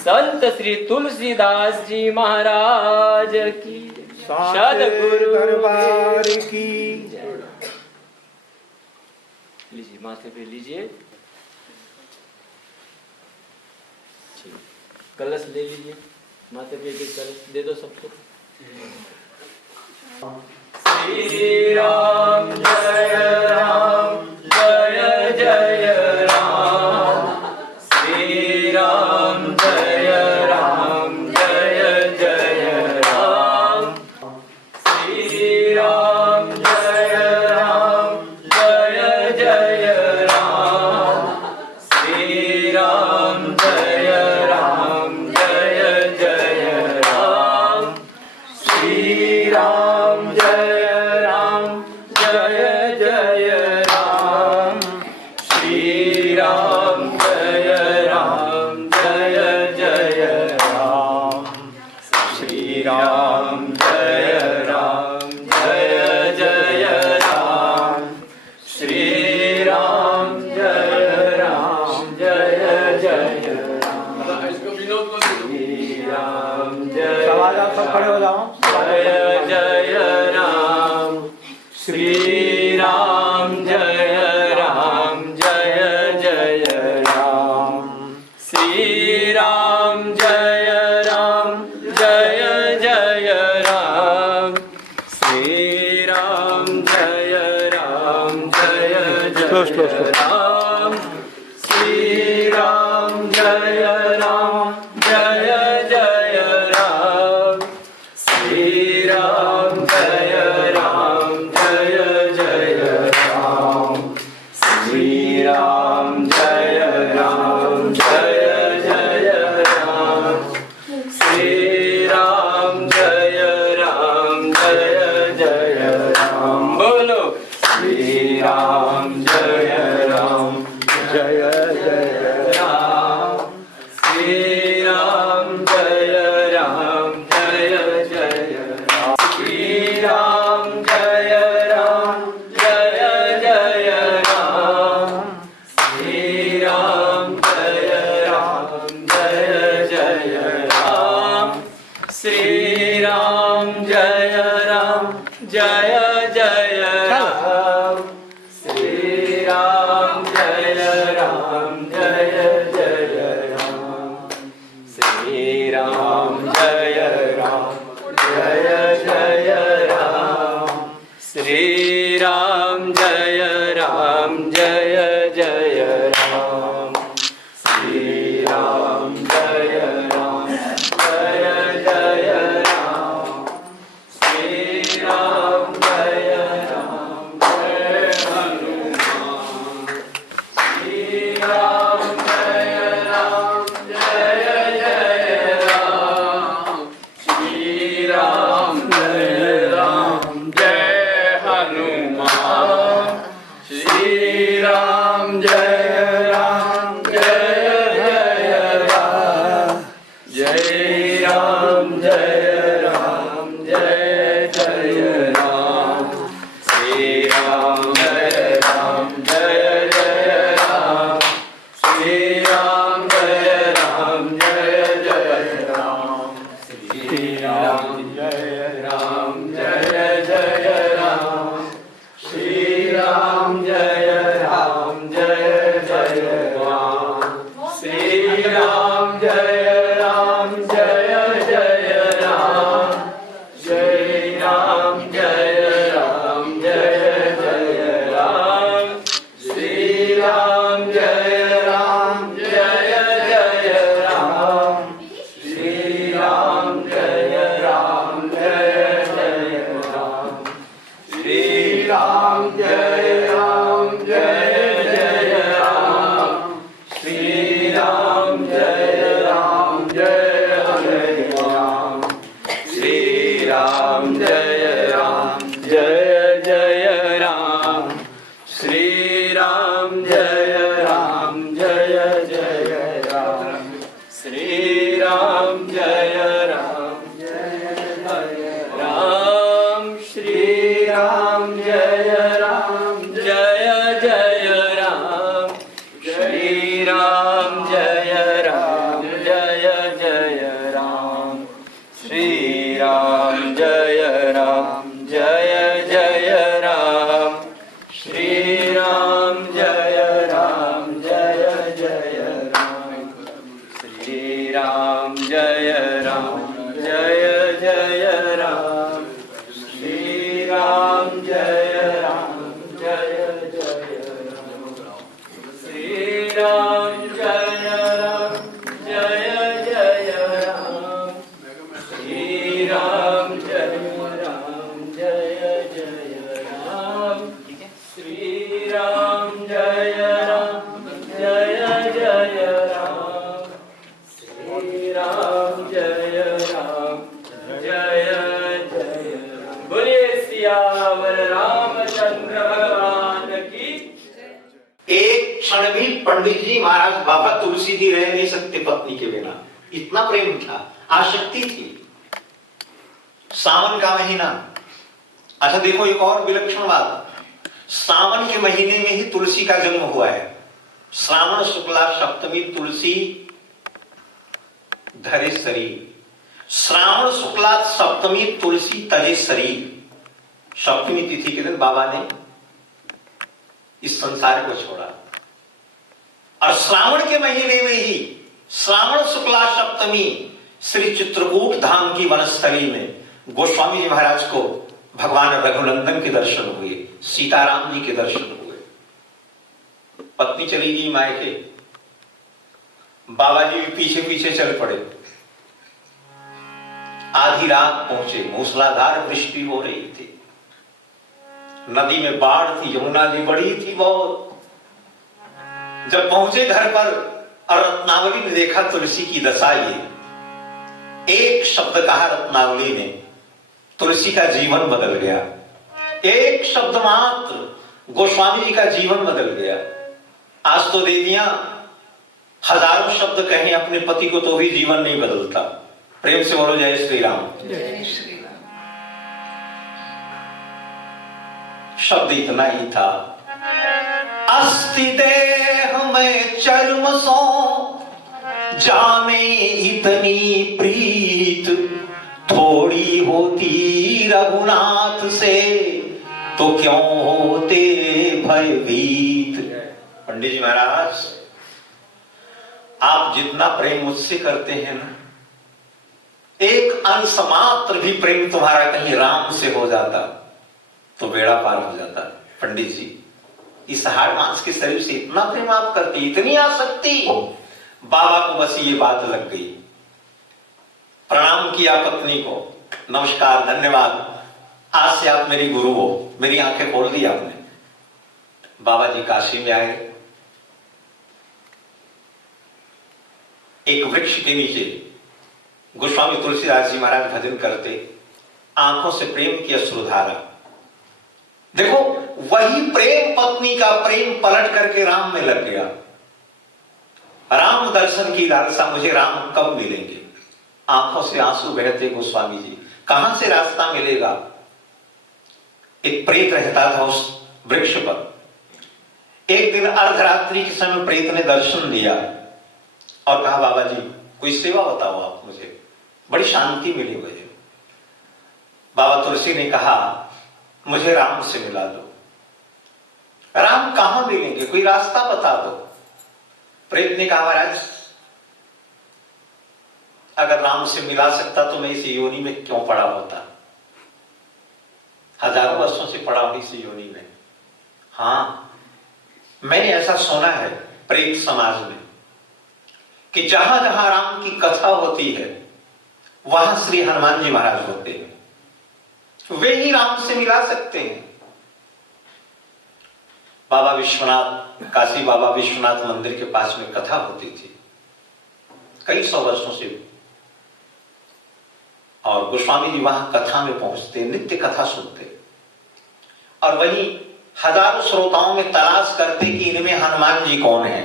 संत श्री तुलसीदास जी महाराज की, सद्गुरु दरबार की। लीजिए, माथे पे लीजिए, कलश ले लीजिए, माथे पे एक कलश दे दो सबको। श्री राम जय राम जय जय राम, श्री राम जय राम जय जय राम, श्री राम जय राम जय जय राम, श्री राम जय राम जय जय राम, श्री राम जय राम जय जय राम, श्री राम जय राम जय जय राम, श्री राम जय राम जय जय राम, श्री राम जय राम जय जय राम, श्री राम जय आवाज आप सब खड़े हो जाओ। जय जय राम, श्री राम जय राम जय जय राम, श्री राम जय राम जय जय राम, श्री राम जय राम जय जय राम, श्री राम जय राम जय जय राम, श्री राम जय राम जय जय राम, श्री राम जय राम जय जय राम, श्री राम जय राम जय जय राम। बोलो श्री राम जय राम जय जय राम, श्री राम जय राम जय जय राम, श्री राम जय राम जय जय राम, श्री राम जय राम जय जय राम, श्री राम जय राम जय जय राम, श्री राम जय राम जय जय राम, श्री राम जय राम जय जय राम, श्री राम जय राम जय जय राम, श्री राम जय राम जय जय राम, श्री राम जय राम जय हनुमान, श्री राम जय राम जय जय राम, श्री राम जय राम जय हनुमान, श्री राम जय राम जय जय राम, जय राम जय राम जय जय राम, श्री राम जय राम जय जय राम, श्री राम जय राम जय जय राम, श्री राम जय राम जय जय राम, श्री राम जय राम जय जय राम, श्री राम जय राम जय राम जय जय राम श्री राम जय जय राम श्री राम जय जय राम श्री राम जय जय राम श्री राम जय जय राम श्री राम जय राम। बोलिए सियावर रामचंद्र भगवान की। एक क्षण भी पंडित जी महाराज बाबा तुलसी जी रह नहीं सकते पत्नी के बिना, इतना प्रेम था, आसक्ति थी। सावन का महीना, अच्छा देखो एक और विलक्षण बात, सावन के महीने में ही तुलसी का जन्म हुआ है। श्रावण शुक्ला सप्तमी तुलसी धरे शरीर, श्रावण शुक्ला सप्तमी तुलसी तजे शरीर। सप्तमी तिथि के दिन बाबा ने इस संसार को छोड़ा और श्रावण के महीने में ही श्रावण शुक्ला सप्तमी श्री चित्रकूट धाम की वनस्थली में गोस्वामी जी महाराज को भगवान रघुनंदन के दर्शन हुए, सीताराम जी के दर्शन हुए। पत्नी चली गई मायके, बाबा जी भी पीछे पीछे चल पड़े। आधी रात पहुंचे, मूसलाधार वृष्टि हो रही थी, नदी में बाढ़ थी, यमुना जी बड़ी थी बहुत। जब पहुंचे घर पर और रत्नावली ने देखा तुलसी की दशा, ये एक शब्द कहा रत्नावली ने, तुलसी का जीवन बदल गया। एक शब्द मात्र गोस्वामी जी का जीवन बदल गया। आज तो देवियां हजारों शब्द कहें अपने पति को तो भी जीवन नहीं बदलता। प्रेम से बोलो जय श्री राम। शब्द इतना ही था, अस्ति देह में चर्म सो जामे इतनी प्रीत, थोड़ी होती रघुनाथ से तो क्यों होते भयभीत। पंडित जी महाराज, आप जितना प्रेम मुझसे करते हैं ना, एक अंश मात्र भी प्रेम तुम्हारा कहीं राम से हो जाता तो बेड़ा पार हो जाता। पंडित जी, इस हाड़ मांस के शरीर से इतना प्रेम आप करते, इतनी आसक्ति। बाबा को बस ये बात लग गई, प्रणाम किया पत्नी को, नमस्कार धन्यवाद, आज से आप मेरी गुरु हो, मेरी आंखें खोल दी आपने। बाबा जी काशी में आए, एक वृक्ष के नीचे गोस्वामी तुलसीदास जी महाराज भजन करते, आंखों से प्रेम की अश्रुधारा। देखो वही प्रेम, पत्नी का प्रेम पलट करके राम में लग गया। राम दर्शन की लालसा, मुझे राम कब मिलेंगे। आंखों से आंसू बहते गोस्वामी जी, कहां से रास्ता मिलेगा। एक प्रेत रहता था उस वृक्ष पर। एक दिन अर्धरात्रि के समय प्रेत ने दर्शन दिया और कहा, बाबा जी कोई सेवा बताओ आप मुझे, बड़ी शांति मिली मुझे। बाबा तुलसी ने कहा, मुझे राम से मिला दो। राम कहां मिलेंगे, कोई रास्ता बता दो। प्रेत ने कहा, महाराज अगर राम से मिला सकता तो मैं इस योनि में क्यों पड़ा होता, हजारों वर्षों से पड़ा हूं इस योनि में। हाँ, मैंने ऐसा सुना है प्रेत समाज में कि जहां जहां राम की कथा होती है वहां श्री हनुमान जी महाराज होते हैं, वे ही राम से मिला सकते हैं। बाबा विश्वनाथ, काशी बाबा विश्वनाथ मंदिर के पास में कथा होती थी कई सौ वर्षों से, और गोस्वामी जी वहां कथा में पहुंचते, नित्य कथा सुनते, और वहीं हजारों श्रोताओं में तलाश करते कि इनमें हनुमान जी कौन है।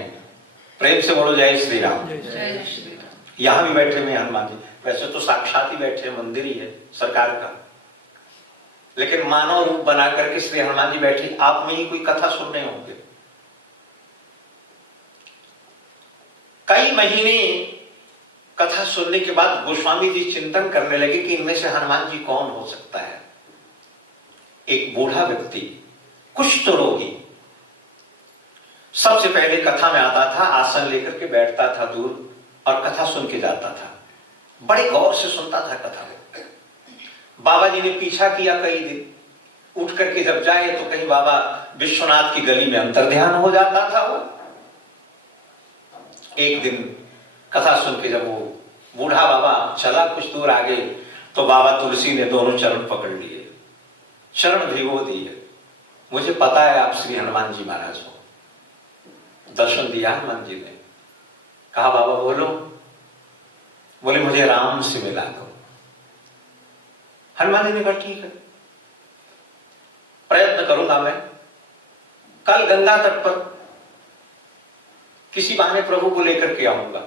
प्रेम से बोलो जय श्री राम। यहां भी बैठे हुए हनुमान जी, वैसे तो साक्षात ही बैठे, मंदिर ही है सरकार का, लेकिन मानव रूप बना करके श्री हनुमान जी बैठे, आप में ही कोई कथा सुन रहे होंगे। कई महीने कथा सुनने के बाद गोस्वामी जी चिंतन करने लगे कि इनमें से हनुमान जी कौन हो सकता है। एक बूढ़ा व्यक्ति, कुष्ठ रोगी, सबसे पहले कथा में आता था, आसन लेकर के बैठता था दूर, और कथा सुन के जाता था। बड़े गौर से सुनता था कथा। बाबा जी ने पीछा किया कई दिन, उठ करके जब जाए तो कहीं बाबा विश्वनाथ की गली में अंतर्ध्यान हो जाता था वो। एक दिन कथा सुन के जब वो बूढ़ा बाबा चला कुछ दूर आगे, तो बाबा तुलसी ने दोनों चरण पकड़ लिए, चरण भिगो दिए। मुझे पता है आप श्री हनुमान जी महाराज हो। दर्शन दिया हनुमान जी ने। कहा बाबा बोलो। बोले मुझे राम से मिला दो। हनुमान जी ने कहा ठीक है, प्रयत्न करूंगा मैं। कल गंगा तट पर किसी बहाने प्रभु को लेकर के आऊंगा।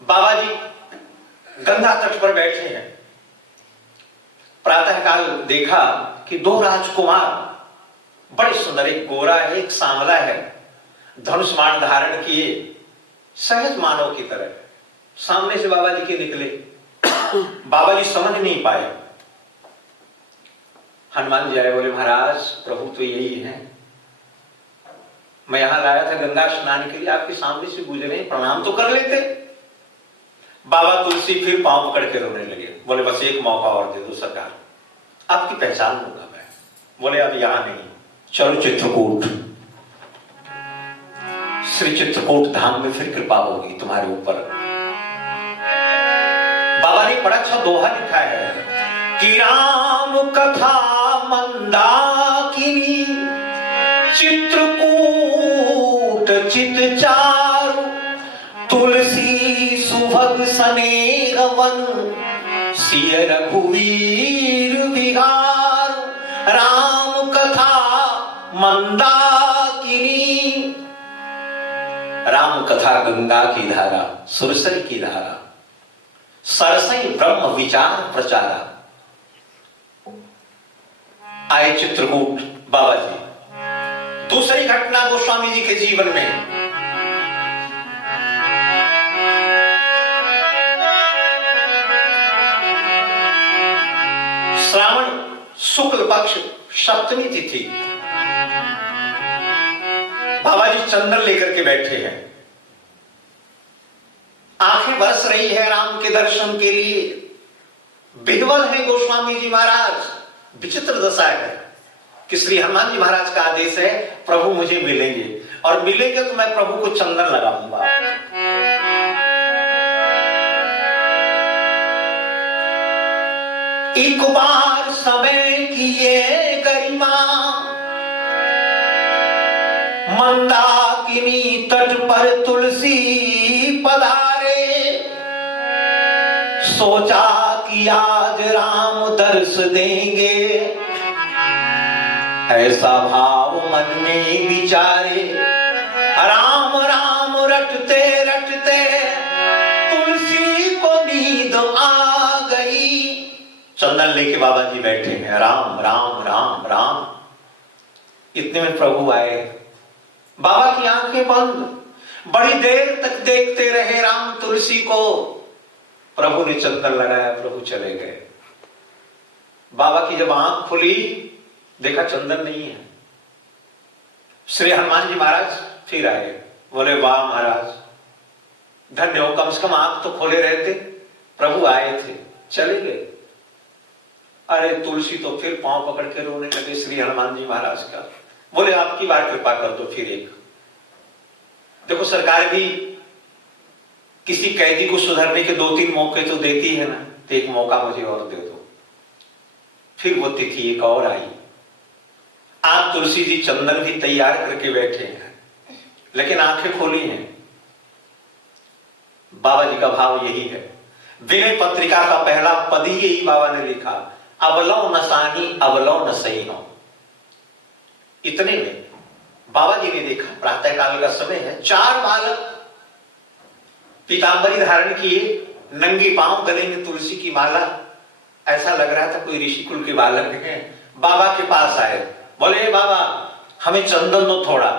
बाबा जी गंगा तट पर बैठे हैं। प्रातःकाल देखा कि दो राजकुमार, बड़े सुंदर, एक गोरा है एक सांवला है, धनुष बाण धारण किए, सहज मानव की तरह सामने से बाबा जी के निकले। बाबा जी समझ नहीं पाए। हनुमान जी आए, बोले महाराज प्रभु तो यही है, मैं यहां लाया था गंगा स्नान के लिए, आपके सामने से गुजरे, प्रणाम तो कर लेते। बाबा तुलसी फिर पांव पकड़ के रोने लगे। बोले बस एक मौका और दे दो सरकार, आपकी पहचान लूंगा मैं। बोले अब यहां नहीं, चलो चित्रकूट, श्री चित्रकूट धाम में फिर कृपा होगी तुम्हारे ऊपर। बाबा ने बड़ा अच्छा दोहा लिखा है कि राम कथा मंदाकिनी चित्रकूट चित चारु तुलसी सुभग सनेह वन सिय रघुवीर विहार। राम कथा मंदाकिनी, राम कथा गंगा की धारा, सुरसरी की धारा, सरसई ब्रह्म विचार प्रचारा। आए चित्रकूट बाबा जी। दूसरी घटना गोस्वामी जी के जीवन में, श्रावण शुक्ल पक्ष सप्तमी तिथि, बाबा जी चंदन लेकर के बैठे हैं। आंखें बरस रही है राम के दर्शन के लिए। विह्वल है गोस्वामी जी महाराज। विचित्र दशा है कि श्री हनुमान जी महाराज का आदेश है प्रभु मुझे मिलेंगे, और मिलेंगे तो मैं प्रभु को चंदन लगाऊंगा। एक बार समय की ये गरिमा, मंदाकिनी तट पर तुलसी पधारे। सोचा कि आज राम दर्श देंगे, ऐसा भाव मन में विचारे। राम राम रटते रटते तुलसी को नींद आ गई। चंदन लेके बाबा जी बैठे हैं, राम राम राम राम। इतने में प्रभु आए। बाबा की आंखें बंद, बड़ी देर तक देखते रहे राम तुलसी को। प्रभु ने चंदन लगाया, प्रभु चले गए। बाबा की जब आंख खुली, देखा चंदन नहीं है। श्री हनुमान जी महाराज फिर आए। बोले वाह महाराज, धन्य हो, कम से कम आंख तो खोले रहते। प्रभु आए थे, चले गए। अरे तुलसी तो फिर पांव पकड़ के रोने लगे श्री हनुमान जी महाराज का। बोले आपकी बार कृपा कर दो फिर एक। देखो सरकार भी किसी कैदी को सुधरने के 2-3 मौके तो देती है ना, तो एक मौका मुझे और दे दो। फिर वो तिथि एक और आई। आप तुलसी जी चंदन भी तैयार करके बैठे हैं, लेकिन आंखें खोली हैं। बाबा जी का भाव यही है। विनय पत्रिका का पहला पद ही यही बाबा ने लिखा, अवलौ न साही अवलौ न सही हो। इतने में बाबा जी ने देखा प्रातःकाल का समय है, 4 बालक पीतांबरी धारण किए, नंगी पांव, गले में तुलसी की माला। ऐसा लग रहा था कोई ऋषि कुल के बालक हैं। बाबा के पास आए। बोले बाबा हमें चंदन दो थोड़ा,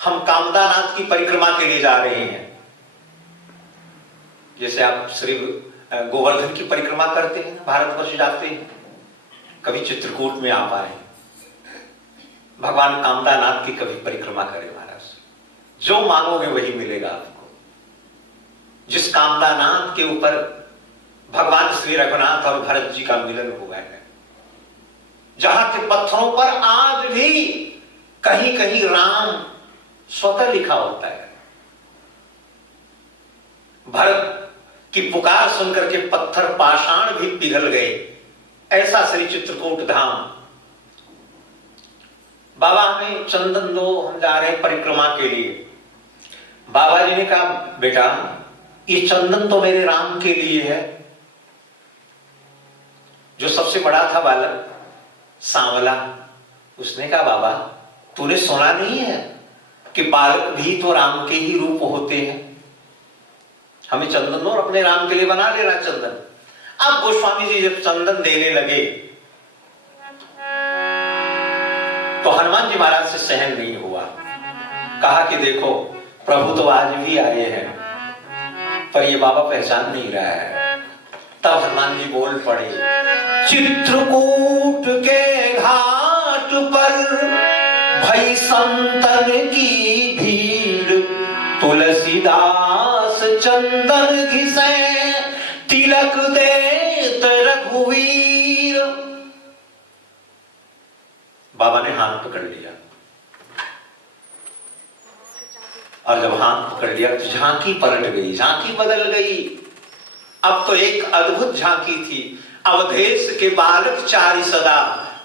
हम कामदानाथ की परिक्रमा के लिए जा रहे हैं। जैसे आप श्री गोवर्धन की परिक्रमा करते हैं, भारतवर्ष जाते हैं, कभी चित्रकूट में आ पाए। भगवान कामदानाथ की कभी परिक्रमा करें महाराज, जो मांगोगे वही मिलेगा आपको। जिस कामदानाथ के ऊपर भगवान श्री रघुनाथ और भरत जी का मिलन हुआ है, जहां के पत्थरों पर आज भी कहीं कहीं राम स्वतः लिखा होता है। भरत की पुकार सुनकर के पत्थर पाषाण भी पिघल गए, ऐसा श्री चित्रकूट धाम। बाबा हमें चंदन दो, हम जा रहे हैं परिक्रमा के लिए। बाबा जी ने कहा बेटा ये चंदन तो मेरे राम के लिए है। जो सबसे बड़ा था बालक सांवला, उसने कहा बाबा तूने सुना नहीं है कि बालक भी तो राम के ही रूप होते हैं, हमें चंदन और अपने राम के लिए बना लेना चंदन। अब गोस्वामी जी जब चंदन देने लगे तो हनुमान जी महाराज से सहन नहीं हुआ। कहा कि देखो प्रभु तो आज भी आए हैं पर ये बाबा पहचान नहीं रहा है। तब हनुमान जी बोल पड़े, चित्रकूट के घाट पर भई संतन की भीड़, तुलसीदास चंदन घिसे तिलक देत रघुवीर। बाबा ने हाथ पकड़ लिया और जब हाथ पकड़ लिया तो झांकी पलट गई, झांकी बदल गई। अब तो एक अद्भुत झांकी थी। अवधेश के बालक चारि सदा,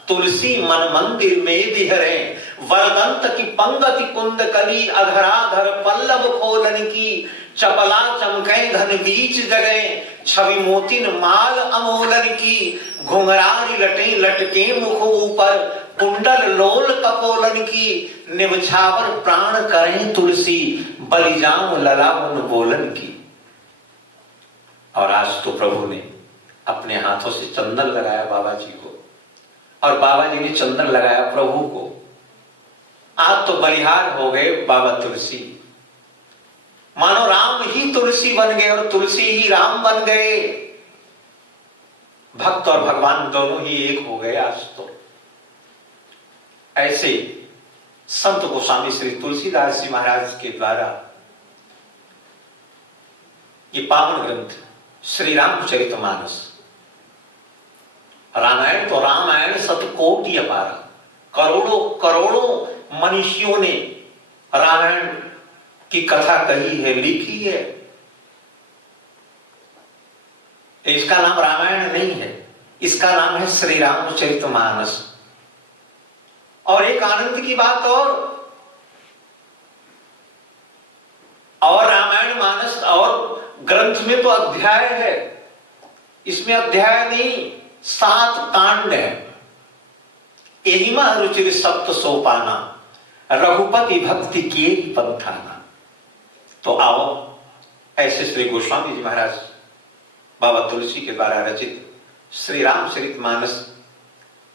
तुलसी मन मंदिर में बिहरे, वरदंत की पंगति कुंद कली, अधराधर पल्लव खोलन की, चपला चमके घन बीच जगह, छवि मोतिन माल अमोलन की, घुंघरारी लटे लटके मुख ऊपर, कुंडल लोल कपोलन की, निवछावर प्राण करें तुलसी, बलिजाम लला उन बोलन की। और आज तो प्रभु ने अपने हाथों से चंदन लगाया बाबा जी को और बाबा जी ने चंदन लगाया प्रभु को। आज तो बलिहार हो गए बाबा तुलसी, मानो राम ही तुलसी बन गए और तुलसी ही राम बन गए। भक्त और भगवान दोनों ही एक हो गए आज तो। ऐसे संत गोस्वामी श्री तुलसीदास जी महाराज के द्वारा ये पावन ग्रंथ श्री रामचरितमानस, रामायण तो रामायण शतकोटि अपार, करोड़ों करोड़ों मनीषियों ने रामायण की कथा कही है, लिखी है। इसका नाम रामायण नहीं है, इसका नाम है श्री रामचरितमानस। और एक आनंद की बात और रामायण मानस और ग्रंथ में तो अध्याय है, इसमें अध्याय नहीं 7 कांड है। एहिमा रुचिर सप्त सोपाना, रघुपति भक्ति के पंथाना। तो आओ ऐसे श्री गोस्वामी जी महाराज बाबा तुलसी के द्वारा रचित श्री रामचरितमानस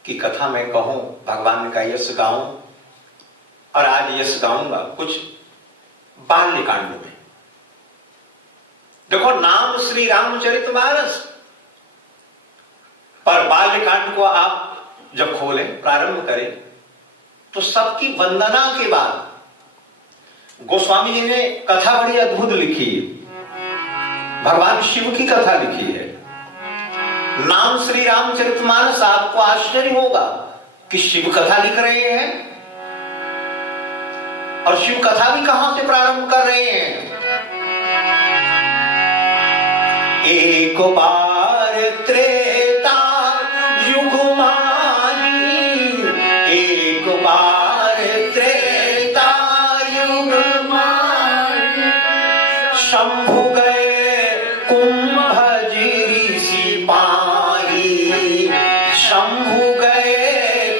की कथा मैं कहूं, भगवान ने कहा यश गाऊं, और आज यश गाऊंगा कुछ बाल्यकांड में। देखो नाम श्री रामचरितमानस, पर बाल्यकांड को आप जब खोलें, प्रारंभ करें, तो सबकी वंदना के बाद गोस्वामी जी ने कथा बड़ी अद्भुत लिखी है। भगवान शिव की कथा लिखी है। नाम श्री रामचरितमानस, आपको आश्चर्य होगा कि शिव कथा लिख रहे हैं। और शिव कथा भी कहां से प्रारंभ कर रहे हैं? एक बार त्रेता युग माही, एक बार त्रेता युग माही, शंभु गए कुंभ ऋषि पाही, शंभु गए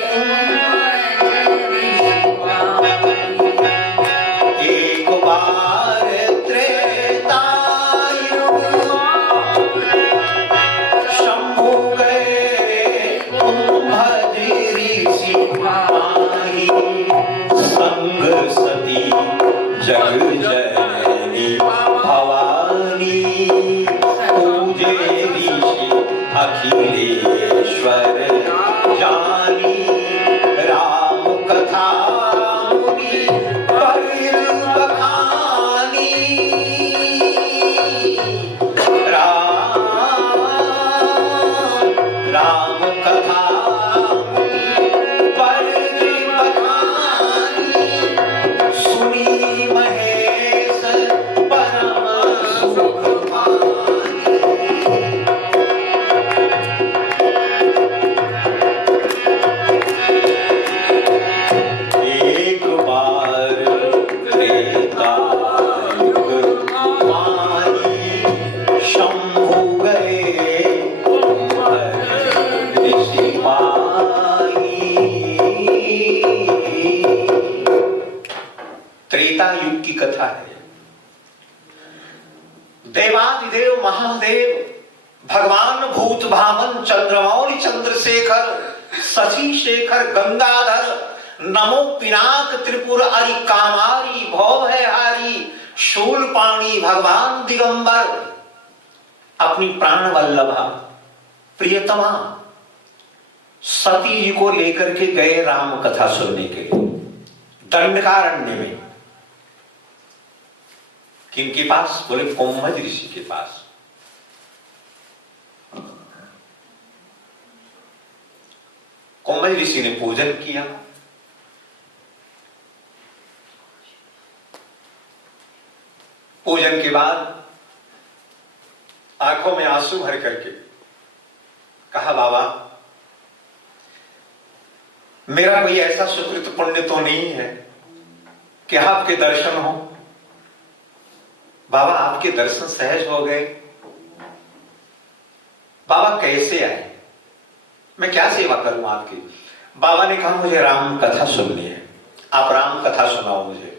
कुंभ ऋषि पाही, एक बार त्रेता युग माही, शंभु गए कुंभ ऋषि पाही, संग सती जग जननी भवानी, पूजे ऋषि अखिलेश्वर जानी, राम कथा मुनि पर बखानी। त्रेता युग की कथा है। देवादिदेव महादेव भगवान भूत भावन चंद्रमौली चंद्रशेखर शशि शेखर गंगाधर नमो पिनाक त्रिपुर अरि कामारी भव है हारी शूलपाणी भगवान दिगंबर अपनी प्राण वल्लभा प्रियतमा सती जी को लेकर के गए राम कथा सुनने के लिए दंडकारण्य में। किनके पास? बोले कुंभज ऋषि के पास। कुंभज ऋषि ने पूजन किया। पूजन के बाद आंखों में आंसू भर करके कहा, बाबा मेरा कोई ऐसा सुकृत पुण्य तो नहीं है कि आपके दर्शन हो। बाबा आपके दर्शन सहज हो गए। बाबा कैसे आए? मैं क्या सेवा करूं आपकी? बाबा ने कहा मुझे राम कथा सुननी है, आप राम कथा सुनाओ मुझे।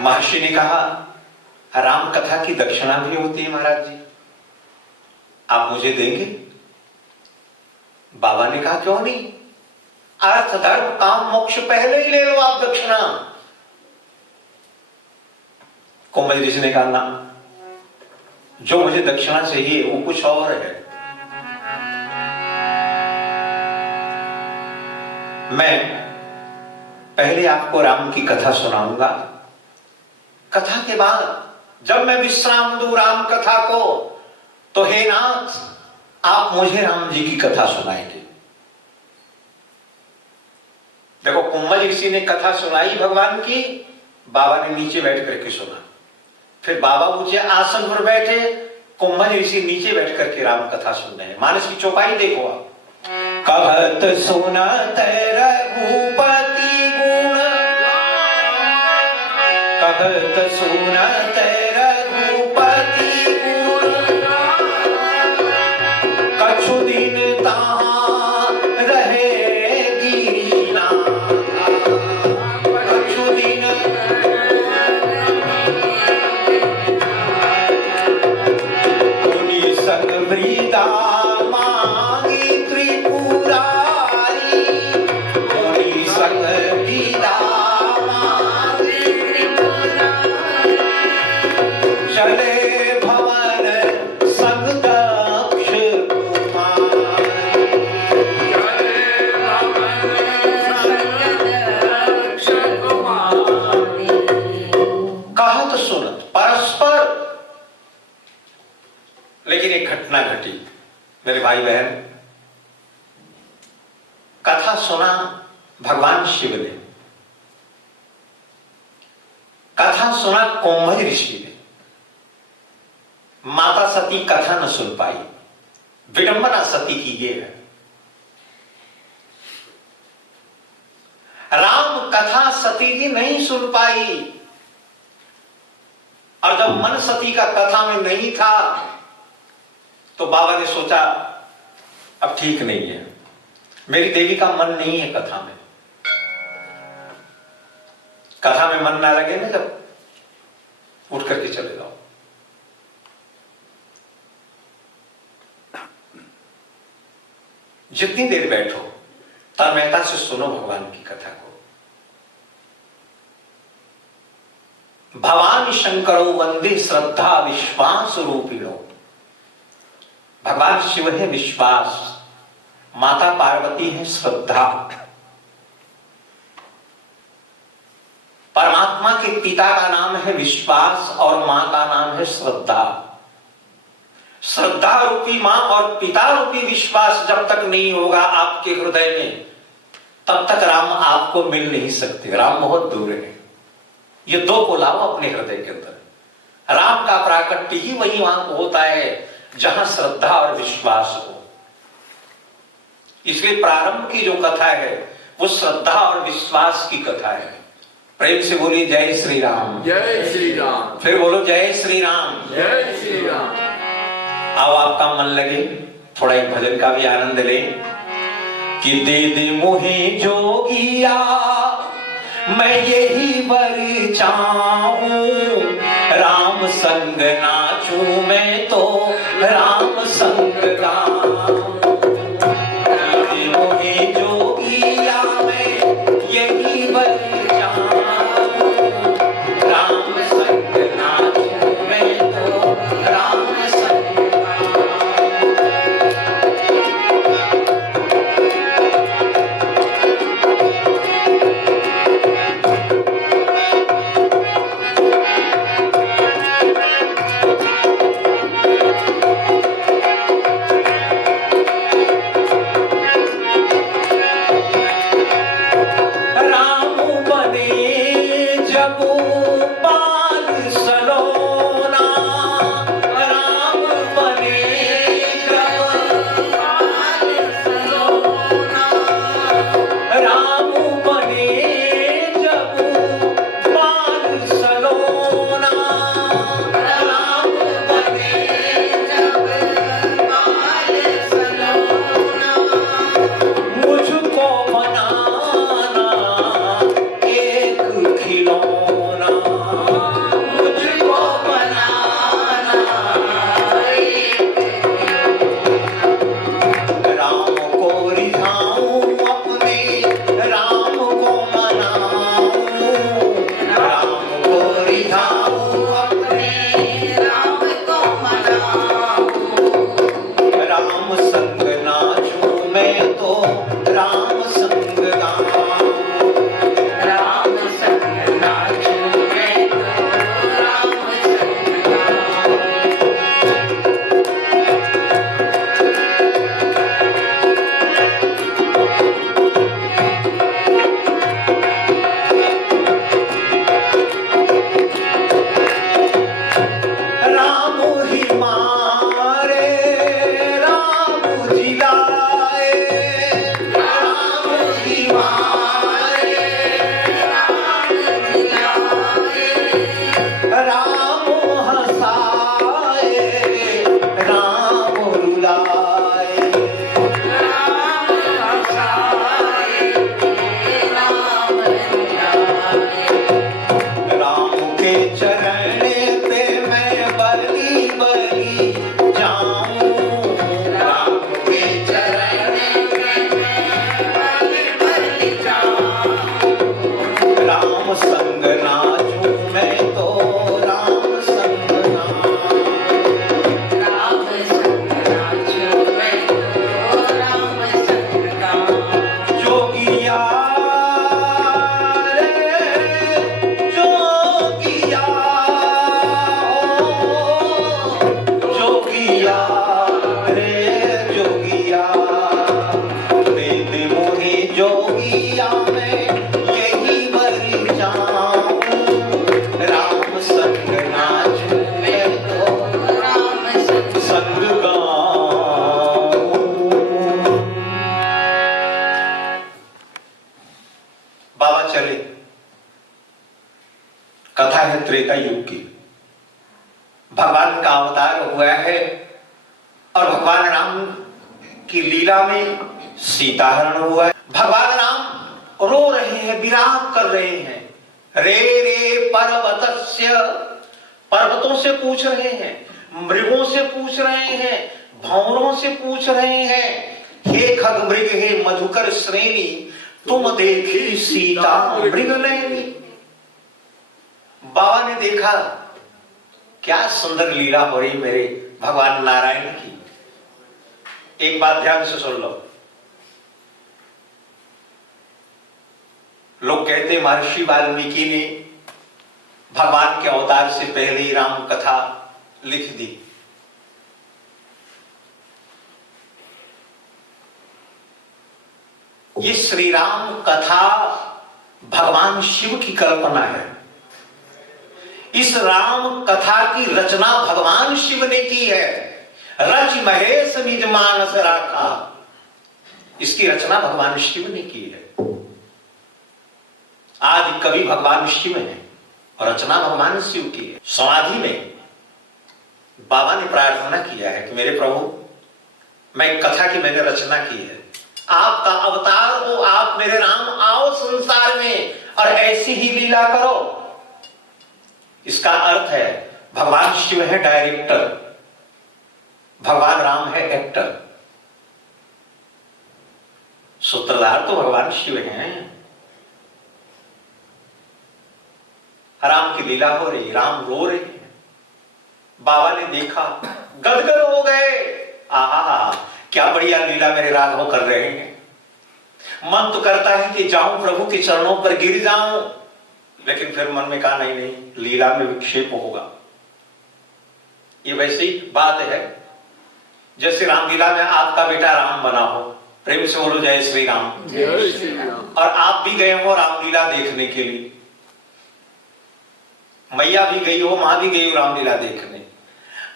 महर्षि ने कहा राम कथा की दक्षिणा भी होती है महाराज जी, आप मुझे देंगे? बाबा ने कहा क्यों नहीं, अर्थ धर्म काम मोक्ष पहले ही ले लो आप दक्षिणा। कुंभज ऋषि ने कहा ना, जो मुझे दक्षिणा चाहिए वो कुछ और है। मैं पहले आपको राम की कथा सुनाऊंगा, कथा के बाद जब मैं विश्राम दूं राम कथा को तो हे नाथ आप मुझे राम जी की कथा सुनाएंगे। देखो कुंभज ऋषि ने कथा सुनाई भगवान की, बाबा ने नीचे बैठ करके सुना। फिर बाबा ऊंचे आसन पर बैठे, कुंभज ऋषि नीचे बैठ करके राम कथा सुन रहे हैं। मानस की चौपाई देखो आप। कहत सुनत रघुपति गुण, कहत सुनत रघुपति गुण, कछु दिन ताहाँ रहे गिरिनाथ, कछु दिन मुनि संग वृंदा मांगी त्रिपुरारी, मुनि संग वृंदा मांगी त्रिपुरारी, चले भवन संग दक्ष कुमारी, चले भवन संग दक्ष कुमारी। कहत सुनत परस्पर, लेकिन एक घटना घटी मेरे भाई बहन। कथा सुना भगवान शिव ने, कथा सुना कुंभज ऋषि ने। माता सती कथा न सुन पाई, विडंबना सती की ये है। राम कथा सती जी नहीं सुन पाई, और जब मन सती का कथा में नहीं था तो बाबा ने सोचा अब ठीक नहीं है, मेरी देवी का मन नहीं है कथा में। कथा में मन ना लगे ना जब, उठ करके चले जाओ। जितनी देर बैठो तन्मयता से सुनो भगवान की कथा को। भवानी शंकरो वंदे श्रद्धा विश्वास रूपिणो। भगवान शिव है विश्वास, माता पार्वती है श्रद्धा। परमात्मा के पिता का नाम है विश्वास और मां का नाम है श्रद्धा। श्रद्धा रूपी मां और पिता रूपी विश्वास जब तक नहीं होगा आपके हृदय में, तब तक राम आपको मिल नहीं सकते। राम बहुत दूर है। ये दो को लाओ अपने हृदय के अंदर। राम का प्राकट्य ही वही वहां होता है जहां श्रद्धा और विश्वास हो। इसलिए प्रारंभ की जो कथा है वो श्रद्धा और विश्वास की कथा है। प्रेम से बोलिए जय श्री राम। जय श्री राम। फिर बोलो जय श्री राम। जय श्री राम। आओ आपका मन लगे, थोड़ा एक भजन का भी आनंद लें। कि दे दे मोहे जोगिया मैं यही वर चाहूं, राम संग नाचूं मैं तो राम संग गाऊं। मोहे जोगिया मैं यही वर चाहूं, राम संग नाचूं मैं तो राम संग गाऊं। राम बने जब बाल सलोना, राम बने जब बाल सलोना, राम बने जब बाल सलोना, राम बने जब बाल सलोना, मुझको बनाना एक खिलौना, मुझको बनाना एक खिलौना। राम को रिझाऊं अपने, राम को मनाऊं, राम को रिझाऊं अपने, राम को मनाऊं। राम संग नाचूं मैं तो राम संग गाऊं, राम संग नाचूं मैं तो राम संग गाऊं। राम ही मारे राम जिलाए, राम ही मारे राम जिलाए, राम हंसाए राम रुलाए, राम हंसाए राम रुलाए। राम के चरण पे मैं बलि बलि जाऊं, राम के चरण पे मैं बलि बलि जाऊं। राम संग नाचूं मैं तो राम संग गाऊं, राम संग नाचूं मैं तो राम संग गाऊं। जोगिया रे जोगिया, जोगिया रे जोगिया, दे दे मोहे जोगिया मैं यही वर चाहूं, राम संग नाचूं मैं तो राम संग गाऊं। बाबा चले, कथा है त्रेता युग की। भगवान का अवतार हुआ है और भगवान राम की लीला में सीताहरण हुआ है। भगवान राम रो रहे हैं, विलाप कर रहे हैं। रे रे पर्वतस्य, पर्वतों से पूछ रहे हैं, मृगों से पूछ रहे हैं, भंवरों से पूछ रहे हैं, हे खग मृग हे मधुकर श्रेणी, तुम देखी सीता मृग नयनी। बाबा ने देखा क्या सुंदर लीला हो रही मेरे भगवान नारायण की। एक बात ध्यान से सुन लो। लोग कहते महर्षि वाल्मीकि ने भगवान के अवतार से पहले ही राम कथा लिख दी। ये श्री राम कथा भगवान शिव की कल्पना है। इस राम कथा की रचना भगवान शिव ने की है। रच महेश निज मानस राखा, इसकी रचना भगवान शिव ने की है। आज कवि भगवान शिव है और रचना भगवान शिव की है। समाधि में बाबा ने प्रार्थना किया है कि मेरे प्रभु, मैं कथा की मैंने रचना की है, आपका अवतार हो, आप मेरे राम आओ संसार में और ऐसी ही लीला करो। इसका अर्थ है भगवान शिव है डायरेक्टर, भगवान राम है एक्टर, सूत्रधार तो भगवान शिव हैं। राम की लीला हो रही, राम रो रहे हैं। बाबा ने देखा, गदगद हो गए। आहा, क्या बढ़िया लीला मेरे राघव कर रहे हैं। मन तो करता है कि जाऊं प्रभु के चरणों पर गिर जाऊं, लेकिन फिर मन में कहा नहीं नहीं, लीला में विक्षेप होगा। ये वैसी बात है जैसे रामलीला में आपका बेटा राम बना हो। प्रेम से बोलो जय श्री राम। जय श्री राम। और आप भी गए हो रामलीला देखने के लिए, मैया भी गई हो, मां भी गई हो रामलीला देखने।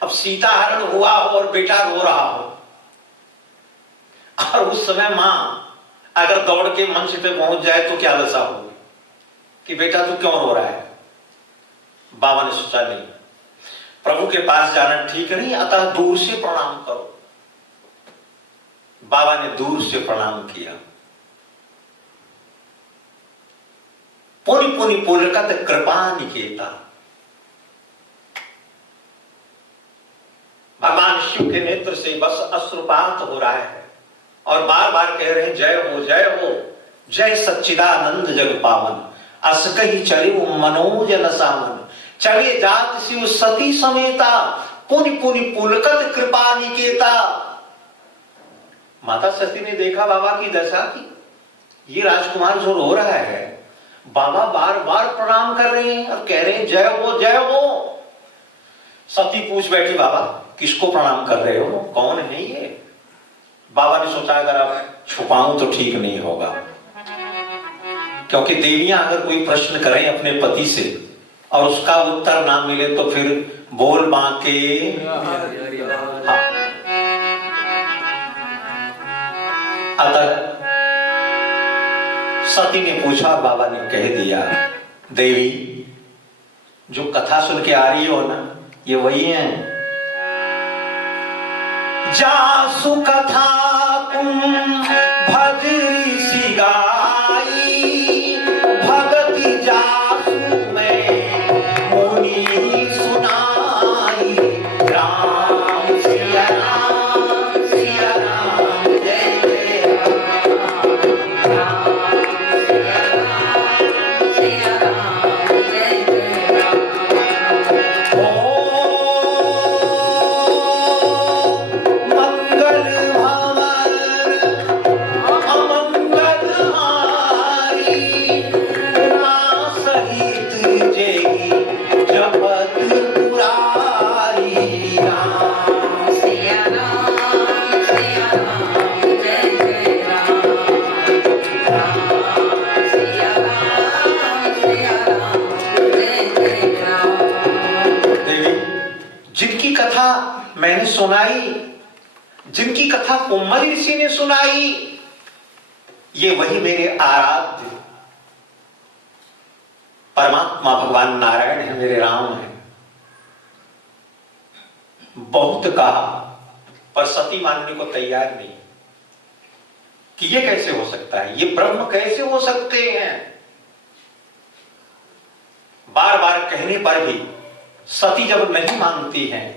अब सीता हरण हुआ हो और बेटा रो रहा हो, और उस समय मां अगर दौड़ के मंच पे पहुंच जाए तो क्या दशा होगी कि बेटा तू क्यों रो रहा है। बाबा ने सोचा नहीं, प्रभु के पास जाना ठीक नहीं, अतः दूर से प्रणाम करो। बाबा ने दूर से प्रणाम किया। पुनि पुनि पुलकत कृपा निकेता। भगवान शिव के नेत्र से बस अश्रुपात हो रहा है और बार बार कह रहे हैं जय हो जय हो, जय सच्चिदानंद जग पावन। अस कही चले मनोज न सामन, चले जात शिव सती समेता, पुनि पुनि पुलकत कृपा निकेता। माता सती ने देखा बाबा की दशा की, ये राजकुमार जो रो रहा है, बाबा बार बार प्रणाम कर रहे हैं और कह रहे हैं जय हो जय हो। सती पूछ बैठी, बाबा किसको प्रणाम कर रहे हो, कौन है ये। बाबा ने सोचा अगर आप छुपाऊं तो ठीक नहीं होगा, क्योंकि देवियां अगर कोई प्रश्न करें अपने पति से और उसका उत्तर ना मिले तो फिर बोल बांके। हाँ। अतः सती ने पूछा, बाबा ने कह दिया, देवी जो कथा सुन के आ रही हो ना, ये वही है। जासु कथा तुम भज ऋषि गाई, भगति जासु में मुनि सुनाई। राम सिया राम सिया राम जय जय राम। मैंने सुनाई, जिनकी कथा कोमल ऋषि ने सुनाई, ये वही मेरे आराध्य परमात्मा भगवान नारायण है, मेरे राम है। बहुत कहा पर सती मानने को तैयार नहीं कि ये कैसे हो सकता है, ये ब्रह्म कैसे हो सकते हैं। बार बार कहने पर भी सती जब नहीं मानती हैं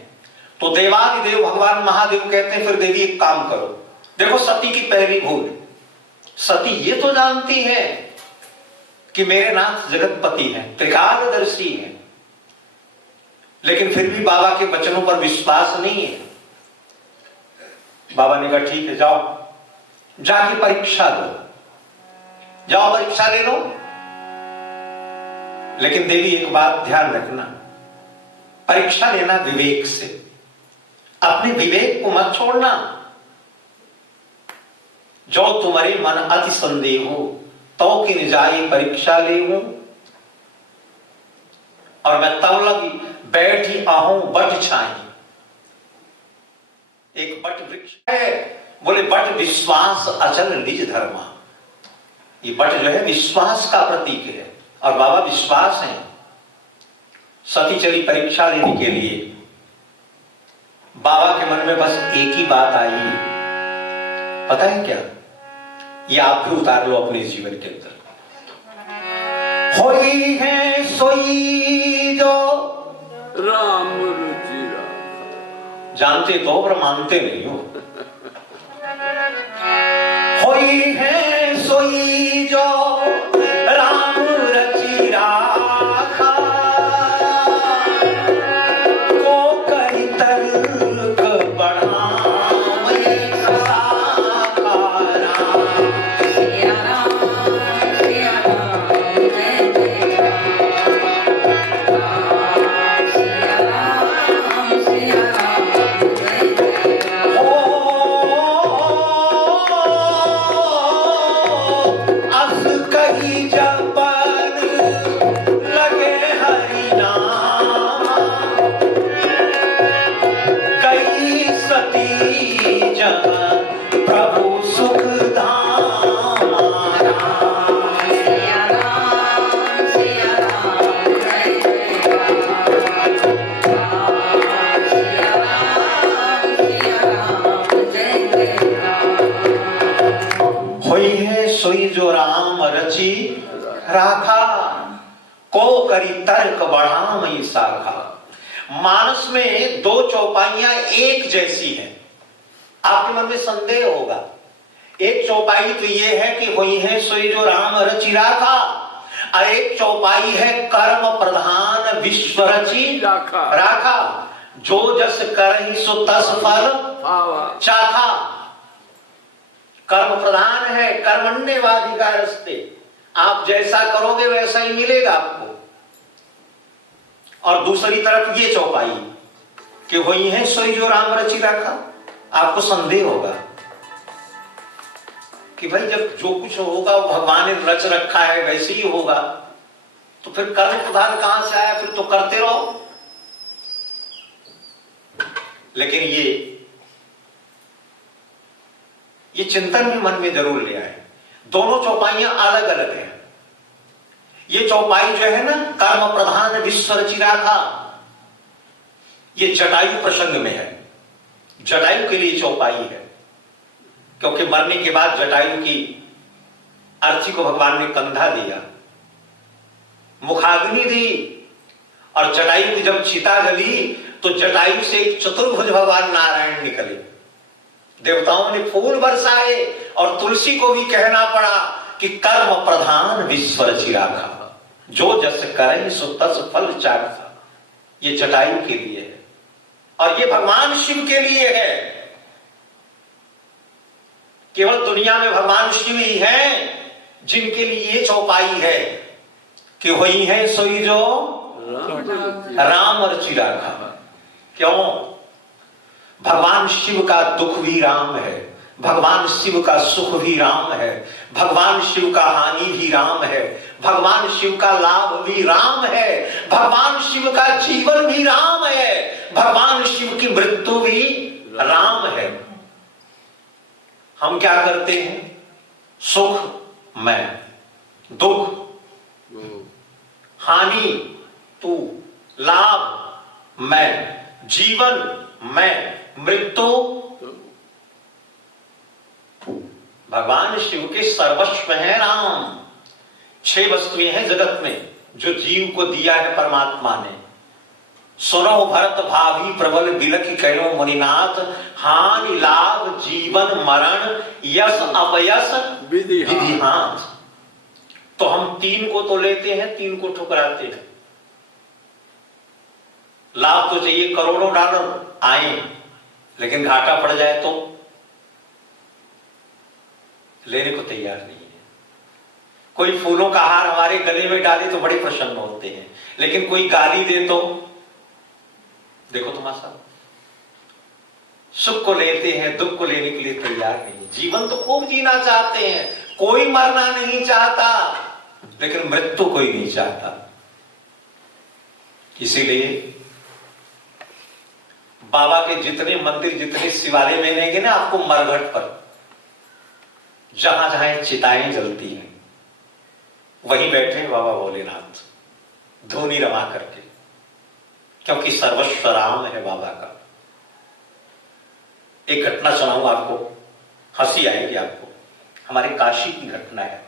तो देवादिदेव भगवान महादेव कहते हैं फिर देवी एक काम करो। देखो सती की पहली भूल, सती ये तो जानती है कि मेरे नाथ जगतपति हैं, त्रिकालदर्शी हैं, लेकिन फिर भी बाबा के वचनों पर विश्वास नहीं है। बाबा ने कहा ठीक है, जाओ जाके परीक्षा लो, जाओ परीक्षा ले लो। लेकिन देवी एक बात ध्यान रखना, परीक्षा लेना विवेक से, अपने विवेक को मत छोड़ना। जो तुम्हारे मन अति संदेह हो तो किन जाए परीक्षा ले हूं। और मैं तब लगी बैठी आहूं बट छाई। एक बट वृक्ष है, बोले बट विश्वास अचल निज धर्मा। ये बट जो है विश्वास का प्रतीक है और बाबा विश्वास है। सती चली परीक्षा लेने के लिए, बाबा के मन में बस एक ही बात आई, पता है क्या, ये आप भी उतार लो अपने जीवन के अंदर। होई है सोई जो राम रुचि राखा। जानते तो पर मानते नहीं हो। होई है सोई जो राम रचि राखा, को कई तर्क बढ़ावै साखा। सिया राम जय जय राम। सिया राम जय जय अस कही जपन लगे हरि नाम, कई सती जग प्रभु सुख धाम। सिया राम जय जय राम। सिया राम जय जय राम। होई है सोई जो राम रचि राखा, को करी तर्क बढ़ावै साखा। मानस में दो चौपाइयां एक जैसी हैं। आपके मन में संदेह होगा, एक चौपाई तो ये है कि हुई है सोई जो राम रचि राखा, और एक चौपाई है कर्म प्रधान विश्व रचि राखा। जो जस करहि सो तस फल चाखा। कर्म प्रधान है, कर्मण्यवाधिकारस्ते, आप जैसा करोगे वैसा ही मिलेगा आपको। और दूसरी तरफ ये चौपाई कि वही है सोई जो राम रचि राखा। आपको संदेह होगा कि भाई जब जो कुछ होगा वो भगवान ने रच रखा है वैसे ही होगा, तो फिर कर्म प्रधान कहां से आया? फिर तो करते रहो। लेकिन ये चिंतन भी मन में जरूर ले आए, दोनों चौपाइयां अलग अलग हैं। ये चौपाई जो है ना, कर्म प्रधान विश्व रचि राखा, ये जटायु प्रसंग में है। जटायु के लिए चौपाई है, क्योंकि मरने के बाद जटायु की अर्थी को भगवान ने कंधा दिया, मुखाग्नि दी, और जटायु की जब चिता जली तो जटायु से एक चतुर्भुज भगवान नारायण निकले। देवताओं ने फूल बरसाए और तुलसी को भी कहना पड़ा कि कर्म प्रधान विश्व रचि राखा, जो जस करे सो तस फल चाखा। ये जटायु के लिए है और ये भगवान शिव के लिए है। केवल दुनिया में भगवान शिव ही हैं जिनके लिए ये चौपाई है कि वही है सोई जो राम रचि राखा। क्यों? भगवान शिव का दुख भी राम है, भगवान शिव का सुख भी राम है, भगवान शिव का हानि भी राम है, भगवान शिव का लाभ भी राम है, भगवान शिव का जीवन भी राम है, भगवान शिव की मृत्यु भी राम है। हम क्या करते हैं? सुख मैं, दुख हानि तू, लाभ मैं, जीवन मैं, मृत्यु। भगवान शिव के सर्वस्व है राम। 6 वस्तुएं हैं जगत में जो जीव को दिया है परमात्मा ने। सुनो भरत भाभी प्रबल बिलख कहो मुनिनाथ, हानि लाभ जीवन मरण यश अपयश विधिहात। तो हम 3 को तो लेते हैं, 3 को ठुकराते हैं। लाभ तो चाहिए करोड़ों डॉलर आए, लेकिन घाटा पड़ जाए तो लेने को तैयार नहीं है। कोई फूलों का हार हमारे गले में डाले तो बड़े प्रसन्न होते हैं, लेकिन कोई गाली दे तो देखो तमाशा। सुख को लेते हैं, दुख को लेने के लिए तैयार नहीं। जीवन तो खूब जीना चाहते हैं, कोई मरना नहीं चाहता, लेकिन मृत्यु कोई नहीं चाहता। इसीलिए बाबा के जितने मंदिर, जितने शिवालय मिलेंगे ना आपको मरघट पर, जहां जहां चिताएं जलती हैं, वहीं बैठे बाबा भोलेनाथ धूनी रमा करके, क्योंकि सर्वस्व राम है बाबा का। एक घटना सुनाऊं आपको, हंसी आएगी आपको। हमारे काशी की घटना है।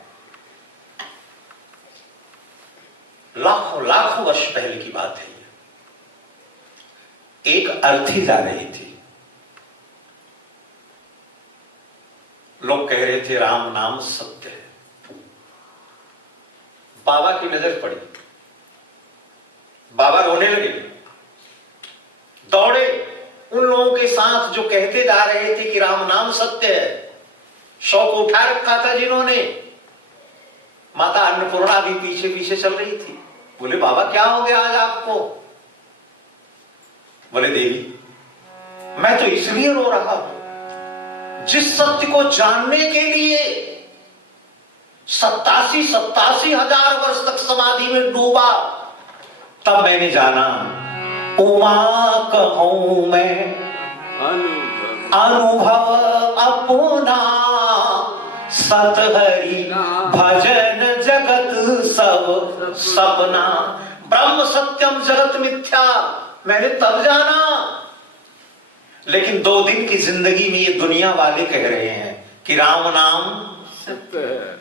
लाखों लाखों वर्ष पहले की बात है। एक अर्थी जा रही थी, लोग कह रहे थे राम नाम सत्य है। बाबा की नजर पड़ी, बाबा रोने लगे, दौड़े उन लोगों के साथ जो कहते जा रहे थे कि राम नाम सत्य है। शौक उठा रखा था जिन्होंने। माता अन्नपूर्णा भी पीछे पीछे चल रही थी। बोले बाबा क्या हो गया आज आपको? बोले देवी मैं तो इसलिए रो रहा हूं, जिस सत्य को जानने के लिए 87 हजार वर्ष तक समाधि में डूबा, तब मैंने जाना उमा कहूं मैं अनुभव अपना, सतहरि भजन जगत सब सपना। ब्रह्म सत्यम जगत मिथ्या मैंने तब जाना। लेकिन 2 दिन की जिंदगी में ये दुनिया वाले कह रहे हैं कि राम नाम सत्य है।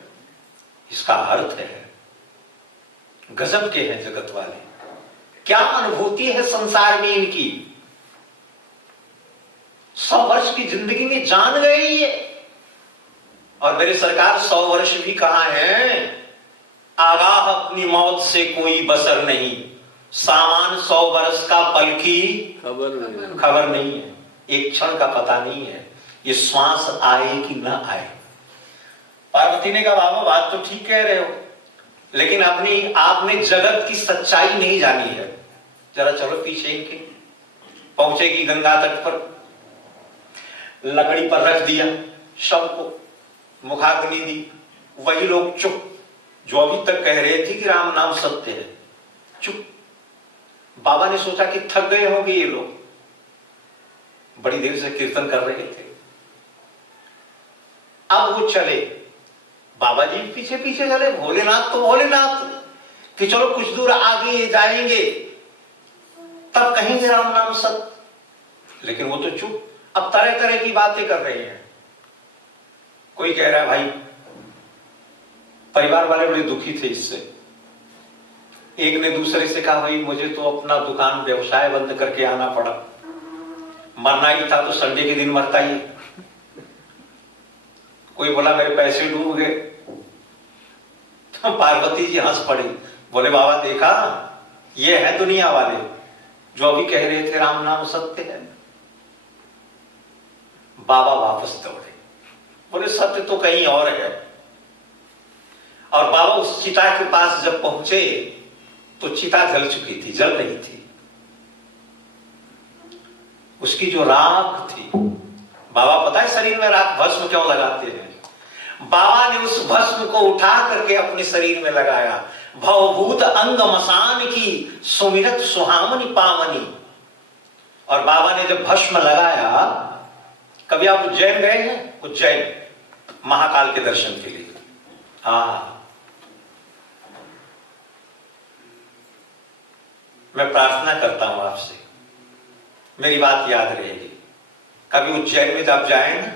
इसका अर्थ है गजब के हैं जगत वाले। क्या अनुभूति है संसार में इनकी। 100 वर्ष की जिंदगी में जान गए ये। और मेरी सरकार 100 वर्ष भी कहां है। आगाह अपनी मौत से कोई बसर नहीं, सामान 100 वर्ष का पल की खबर नहीं है। एक क्षण का पता नहीं है ये श्वास आए कि ना आए। पार्वती ने कहा बाबा बात तो ठीक कह रहे हो, लेकिन अपनी आपने जगत की सच्चाई नहीं जानी है। जरा चलो पीछे इनके। पहुंचेगी गंगा तट पर, लकड़ी पर रख दिया शव को, मुखाग्नि दी। वही लोग चुप जो अभी तक कह रहे थे कि राम नाम सत्य है, चुप। बाबा ने सोचा कि थक गए होंगे ये लोग, बड़ी देर से कीर्तन कर रहे थे। अब वो चले, बाबा जी पीछे पीछे चले। भोलेनाथ तो भोलेनाथ कि चलो कुछ दूर आगे जाएंगे तब कहेंगे राम नाम सत्य। लेकिन वो तो चुप। अब तरह तरह की बातें कर रहे हैं। कोई कह रहा है भाई परिवार वाले बड़े दुखी थे इससे। एक ने दूसरे से कहा भाई मुझे तो अपना दुकान व्यवसाय बंद करके आना पड़ा, मरना ही था तो संडे के दिन मरता ही। कोई बोला मेरे पैसे डूब गए। तो पार्वती जी हंस पड़ी, बोले बाबा देखा ये है दुनिया वाले जो अभी कह रहे थे राम नाम सत्य है। बाबा वापस दौड़े, बोले सत्य तो कहीं और है। और बाबा उस चिता के पास जब पहुंचे तो चिता जल चुकी थी, जल रही थी। उसकी जो राख थी, बाबा पता है शरीर में राख भस्म क्यों लगाते हैं? बाबा ने उस भस्म को उठा करके अपने शरीर में लगाया। भवभूत अंग मसान की सुमिरत सुहामनी पावनी। और बाबा ने जब भस्म लगाया, कभी आप उज्जैन गए हैं? उज्जैन महाकाल के दर्शन के लिए। हाँ, मैं प्रार्थना करता हूं आपसे, मेरी बात याद रहेगी। कभी उज्जैन में जब जाए ना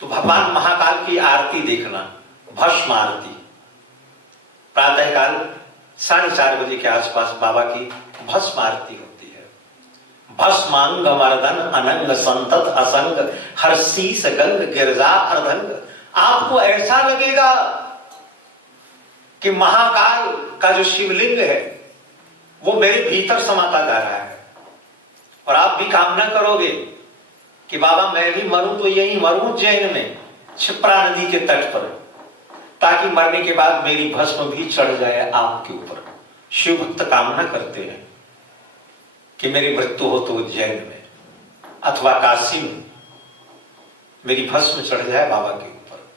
तो भगवान महाकाल की आरती देखना, भस्म आरती। प्रातःकाल 4:30 बजे के आसपास बाबा की भस्म आरती होती है। भस्मांग मर्दन अनंग संतत असंग हर शीस गंग गिरजा अर्धंग। आपको ऐसा लगेगा कि महाकाल का जो शिवलिंग है वो मेरे भीतर समाता जा रहा है। और आप भी कामना करोगे कि बाबा मैं भी मरूं तो यही मरूं उज्जैन में, क्षिप्रा नदी के तट पर, ताकि मरने के बाद मेरी भस्म भी चढ़ जाए आपके ऊपर। शिव भक्त कामना करते हैं कि मेरी मृत्यु हो तो उज्जैन में अथवा काशी में मेरी भस्म चढ़ जाए बाबा के ऊपर।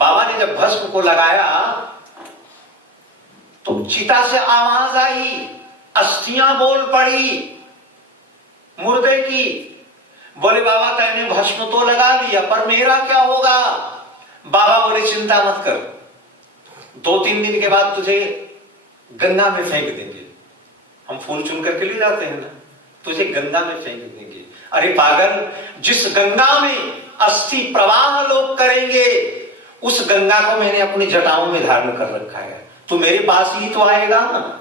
बाबा ने जब भस्म को लगाया तो चिता से आवाज आई, अस्थियां बोल पड़ी मुर्दे की। बोले बाबा तैने भस्म तो लगा लिया, पर मेरा क्या होगा? बाबा बोले चिंता मत कर, 2-3 दिन के बाद तुझे गंगा में फेंक देंगे। हम फूल चुन करके ले जाते हैं ना, तुझे गंगा में फेंक देंगे। अरे पागल, जिस गंगा में अस्थि प्रवाह लोग करेंगे, उस गंगा को मैंने अपनी जटाओं में धारण कर रखा है। तो मेरे पास ही तो आएगा ना।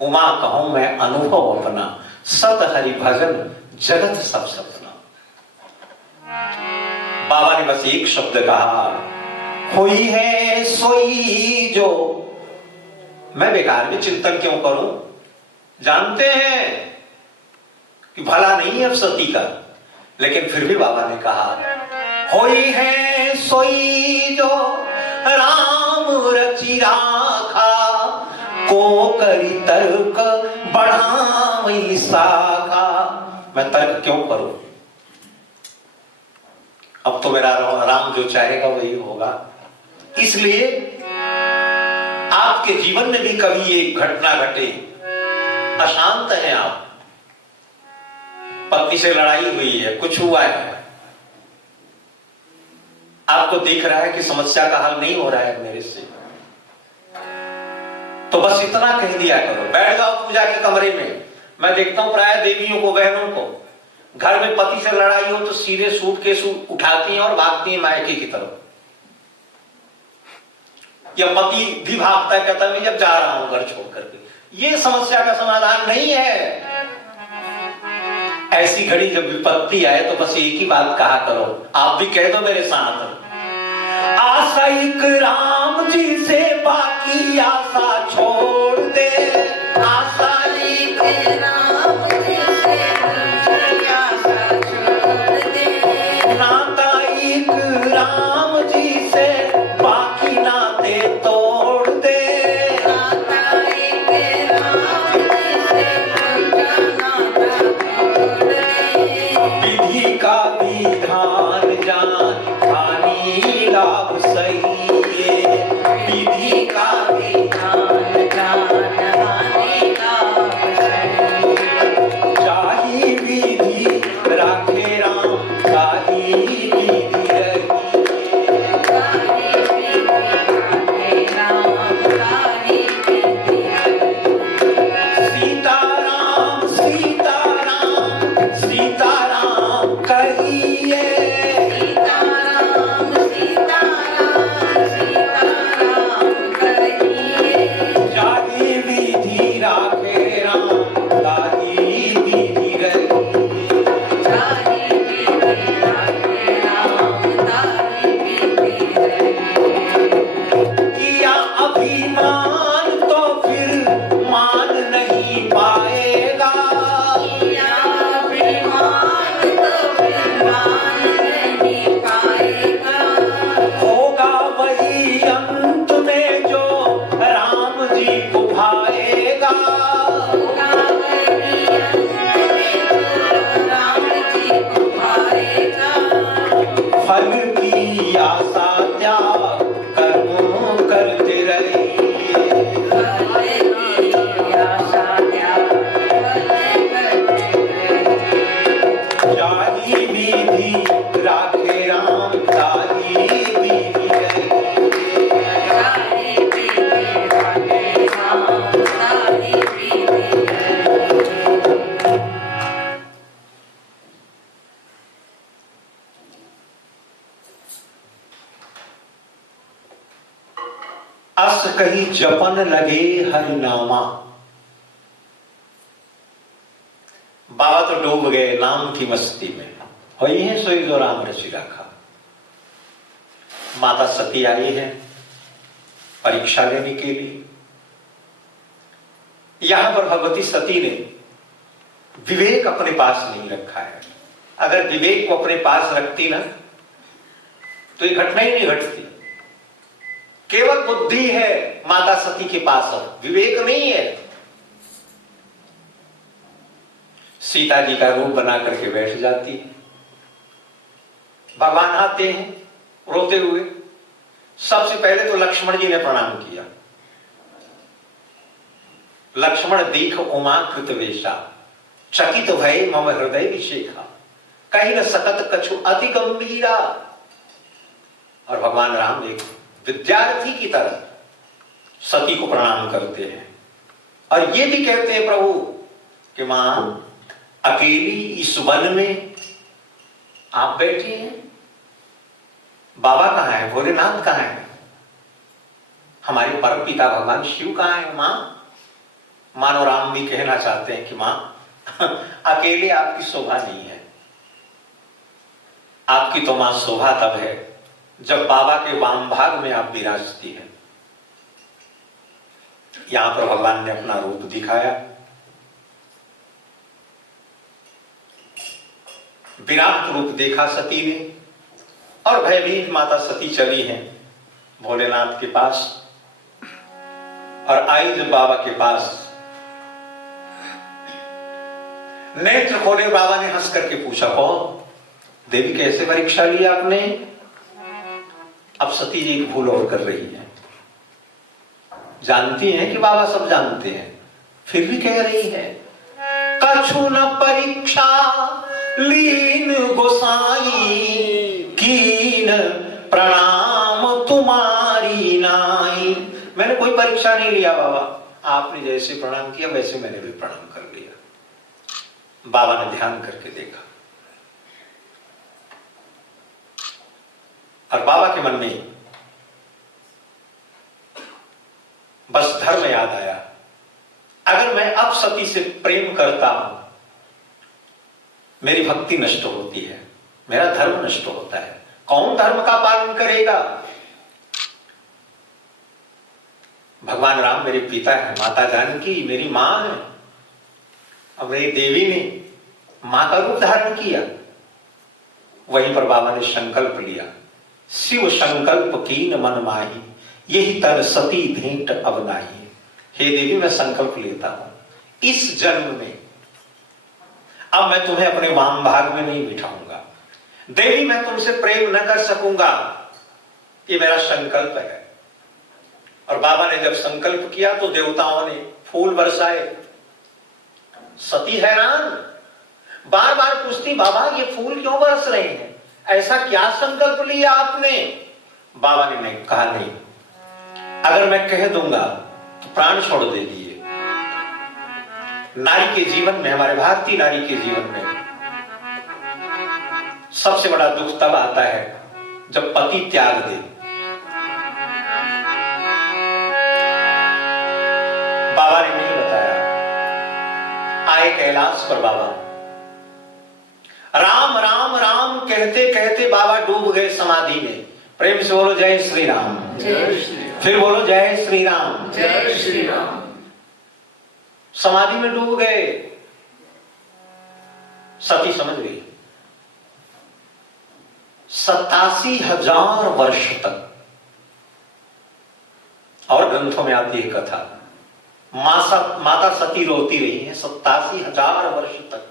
उमा कहूं मैं अनुभव अपना, सत हरि भजन जगत सब सपना। बाबा ने बस एक शब्द कहा, हुई है सोई जो। मैं बेकार में चिंतन क्यों करूं? जानते हैं कि भला नहीं है अब सती का, लेकिन फिर भी बाबा ने कहा, होई है सोई जो राम रचि राखा, को करी तर्क बढ़ावी शाखा। मैं तर्क क्यों करूं? अब तो मेरा राम जो चाहेगा वही होगा। इसलिए आपके जीवन में भी कभी एक घटना घटे, अशांत हैं आप, पत्नी से लड़ाई हुई है, कुछ हुआ है, आपको दिख रहा है कि समस्या का हल नहीं हो रहा है मेरे से, तो बस इतना कह दिया करो, बैठ जाओ पूजा के कमरे में। मैं देखता हूं प्राय देवियों को, बहनों को, घर में पति से लड़ाई हो तो सीधे सूटकेस उठाती हैं और भागती हैं मायके की तरफ। या पति भी भागता है, कहता है मैं जब जा रहा हूं घर छोड़ करके। ये समस्या का समाधान नहीं है। ऐसी घड़ी जब विपत्ति आए तो बस एक ही बात कहा करो, आप भी कह दो मेरे साथ, आशा एक राम जी से बाकी आशा छोड़ दे। आशा एक राम जी से दूसरी आशा छोड़ दे। नाता एक राम जी से बाकी नाते तोड़ दे। नाता एक राम जी से दूसरा नाता छोड़ दे। विधि का विधान जान हानि लाभ सही है। विधि का विधान जान हानि लाभ सही। जाहि विधि राखे राम, ताहि विधि रही। ताहि विधि राखे राम, ताहि विधि रही। सीताराम सीताराम सीताराम कहिए। सीताराम सीताराम सीताराम कहिए। जाहि विधि राखे राम, ताहि विधि रही। जाहि विधि राखे राम, ताहि विधि रही। किया अभिमान तो फिर मान नहीं पाएगा। किया अभिमान तो फिर मान नहीं पाएगा। होगा वही अंत में जो राम जी को भाएगा। होगा वही अंत में जो राम जी को पाएगा। फल की आशा त्याग कर्म करते रहिए। फल की आशा त्याग फल करते रहिए। जाहि विधि राखे राम, ताहि विधि रही। ताहि विधि राखे राम, ताहि विधि रही। अस कहीं जपन लगे हरि नामा। बाबा तो डूब गए नाम की मस्ती में। वही है सोई जो राम रचि राखा। माता सती आई है परीक्षा लेने के लिए। यहां पर भगवती सती ने विवेक अपने पास नहीं रखा है। अगर विवेक को अपने पास रखती ना तो ये घटना ही नहीं घटती। केवल बुद्धि है माता सती के पास, विवेक नहीं है। सीता जी का रूप बना करके बैठ जाती है। भगवान आते हैं रोते हुए। सबसे पहले तो लक्ष्मण जी ने प्रणाम किया। लक्ष्मण दीख उमा कृत वेशा, चकित भय मम हृदय विशेखा, कहीं न सकत कछु अति गंभीरा। और भगवान राम एक विद्यार्थी की तरह सती को प्रणाम करते हैं और ये भी कहते हैं प्रभु कि मां अकेली इस वन में आप बैठे हैं, बाबा कहाँ है, भोलेनाथ कहाँ है, हमारे परम पिता भगवान शिव कहाँ है, मां? मानो राम भी कहना चाहते हैं कि मां अकेले आपकी शोभा नहीं है। आपकी तो मां शोभा तब है जब बाबा के वाम भाग में आप विराजती हैं। यहां पर भगवान ने अपना रूप दिखाया। विराट रूप देखा सती ने और भयभीत माता सती चली हैं भोलेनाथ के पास। और आई जब बाबा के पास, नेत्र खोले बाबा ने हंस करके पूछा, कौन देवी, कैसे परीक्षा ली आपने? अब सती जी एक भूल और कर रही है। जानती हैं कि बाबा सब जानते हैं, फिर भी कह रही है, कछु न परीक्षा लीन गोसाई, कीन प्रणाम तुम्हारी नाई। मैंने कोई परीक्षा नहीं लिया बाबा, आपने जैसे प्रणाम किया वैसे मैंने भी प्रणाम कर लिया। बाबा ने ध्यान करके देखा और बाबा के मन में बस धर्म याद आया। अगर मैं अब सती से प्रेम करता हूं, मेरी भक्ति नष्ट होती है, मेरा धर्म नष्ट होता है। कौन धर्म का पालन करेगा? भगवान राम मेरे पिता है, माता जानकी मेरी मां है। अब मेरी देवी ने मां का रूप धारण किया। वहीं पर बाबा ने संकल्प लिया, शिव संकल्प कीन मन माही, यही तन सती भेंट अब नाही। हे देवी, मैं संकल्प लेता हूं, इस जन्म में अब मैं तुम्हें अपने वाम भाग में नहीं बिठाऊंगा। देवी, मैं तुमसे प्रेम न कर सकूंगा, ये मेरा संकल्प है। और बाबा ने जब संकल्प किया तो देवताओं ने फूल बरसाए। सती हैरान, बार बार पूछती, बाबा ये फूल क्यों बरस रहे हैं, ऐसा क्या संकल्प लिया आपने? बाबा ने कहा, नहीं, अगर मैं कह दूंगा तो प्राण छोड़ देगी। नारी के जीवन में, हमारे भारतीय नारी के जीवन में सबसे बड़ा दुख तब आता है जब पति त्याग दे। बाबा ने नहीं बताया। आए कैलाश पर बाबा, राम राम राम कहते कहते बाबा डूब गए समाधि में। प्रेम से बोलो जय श्री राम। जय श्री राम। फिर बोलो जय श्री राम। जय श्री राम। समाधि में डूब गए। सती समझ गई। 87,000 वर्ष तक, और ग्रंथों में आती है कथा, माता सती रोती रही है 87,000 वर्ष तक।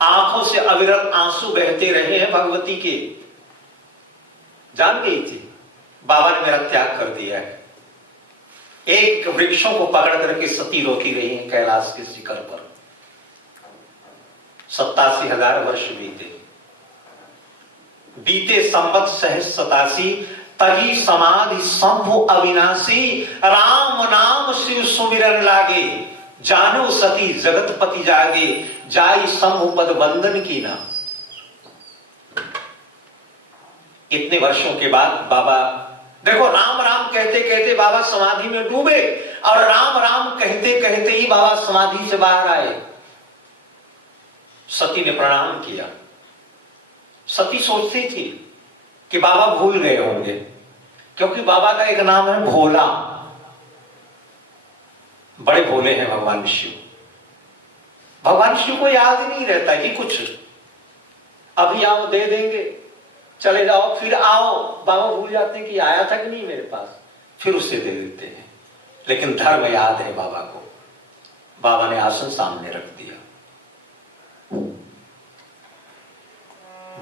आंखों से अविरत आंसू बहते रहे हैं भगवती के। जान गई थी बाबा ने मेरा त्याग कर दिया है। एक वृक्षों को पकड़ करके सती रोती रही है कैलाश के शिखर पर। 87,000 वर्ष बीते संवत सहस्र 87, तजी समाधि शंभु अविनाशी, राम नाम शिव सुमिरन लागे, जानो सती जगतपति जागे, जाई शंभु पद बंदन की ना। इतने वर्षों के बाद बाबा, देखो, राम राम कहते कहते बाबा समाधि में डूबे, और राम राम कहते कहते ही बाबा समाधि से बाहर आए। सती ने प्रणाम किया। सती सोचती थी कि बाबा भूल गए होंगे, क्योंकि बाबा का एक नाम है भोला। बड़े भोले हैं भगवान शिव। भगवान शिव को याद नहीं रहता कि कुछ अभी आओ दे देंगे, चले जाओ फिर आओ। बाबा भूल जाते हैं कि आया था कि नहीं मेरे पास, फिर उससे दे देते हैं। लेकिन धर्म याद है बाबा को। बाबा ने आसन सामने रख दिया।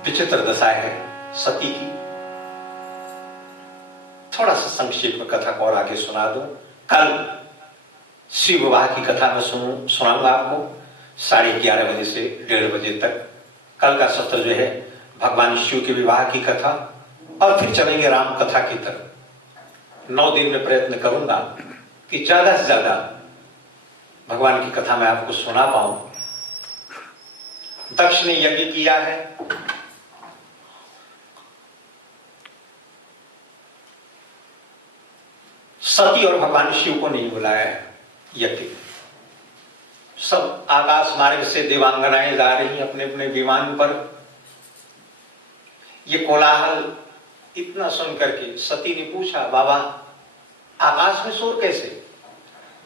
विचित्र दशा है सती की। थोड़ा सा संक्षेप में कथा को और आगे सुना दूं। कल शिव विवाह की कथा में सुनाऊंगा आपको 11:30 बजे से 1:30 बजे तक। कल का सत्र जो है भगवान शिव के विवाह की कथा, और फिर चलेंगे राम कथा की तरफ। 9 दिन में प्रयत्न करूंगा कि ज्यादा से ज्यादा भगवान की कथा मैं आपको सुना पाऊं। दक्ष ने यज्ञ किया है, सती और भगवान शिव को नहीं बुलाया है यज्ञ। सब आकाश मार्ग से देवांगनाएं जा रही अपने अपने विमान पर। ये कोलाहल इतना सुन करके सती ने पूछा, बाबा आकाश में शोर कैसे?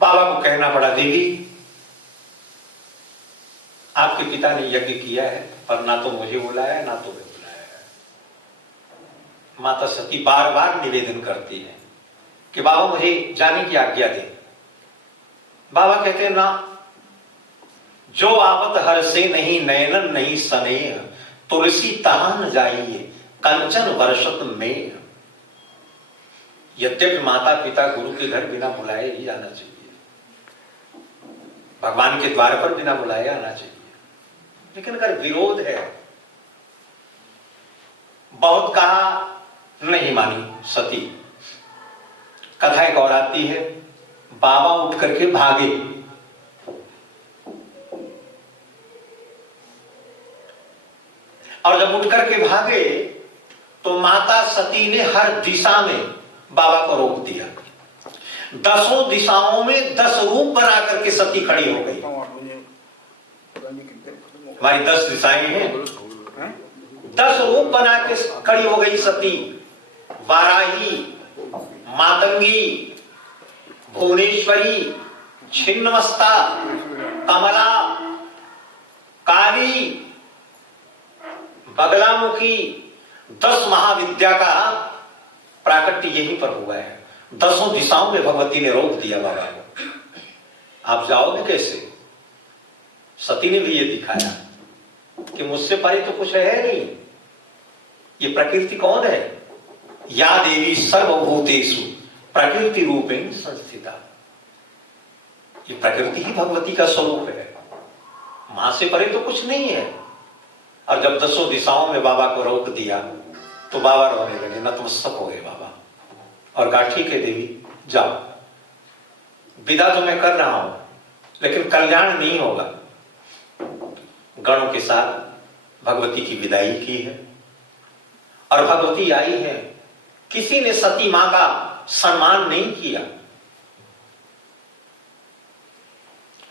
बाबा को कहना पड़ा, देवी आपके पिता ने यज्ञ किया है, पर ना तो मुझे बुलाया ना तो मैं बुलाया है। माता सती बार बार निवेदन करती है कि बाबा मुझे जाने की आज्ञा दे। बाबा कहते हैं, ना, जो आवत हर से नहीं नयनन नहीं सनेह, तुलसी तहां न जाइए कंचन वर्षत में। यद्यपि माता पिता गुरु के घर बिना बुलाए ही जाना चाहिए, भगवान के द्वार पर बिना बुलाए आना चाहिए, लेकिन अगर विरोध है, बहुत कहा नहीं मानी सती। कथा एक और आती है, बाबा उठ करके भागे, और जब उठ करके भागे तो माता सती ने हर दिशा में बाबा को रोक दिया। 10 दिशाओं में 10 रूप बना करके सती खड़ी हो गई। हमारी 10 दिशाएं हैं, 10 रूप बना के खड़ी हो गई सती। वाराही, मातंगी, भुवनेश्वरी, छिन्नमस्ता, कमला, काली, बगलामुखी, 10 महाविद्या का प्राकट्य यहीं पर हुआ है। 10 दिशाओं में भगवती ने रोक दिया बाबा को। आप जाओगे कैसे? सती ने भी ये दिखाया कि मुझसे परे तो कुछ है नहीं। ये प्रकृति कौन है? या देवी सर्वभूतेषु प्रकृति रूपेण संस्थिता। ये प्रकृति ही भगवती का स्वरूप है, मां से परे तो कुछ नहीं है। और जब 10 दिशाओं में बाबा को रोक दिया तो बाबा रोने लगे, नतमस्तक हो गए बाबा, और कहा ठीक है देवी जाओ, विदा तो मैं कर रहा हूं लेकिन कल्याण नहीं होगा। गणों के साथ भगवती की विदाई की है और भगवती आई है। किसी ने सती मां का सम्मान नहीं किया,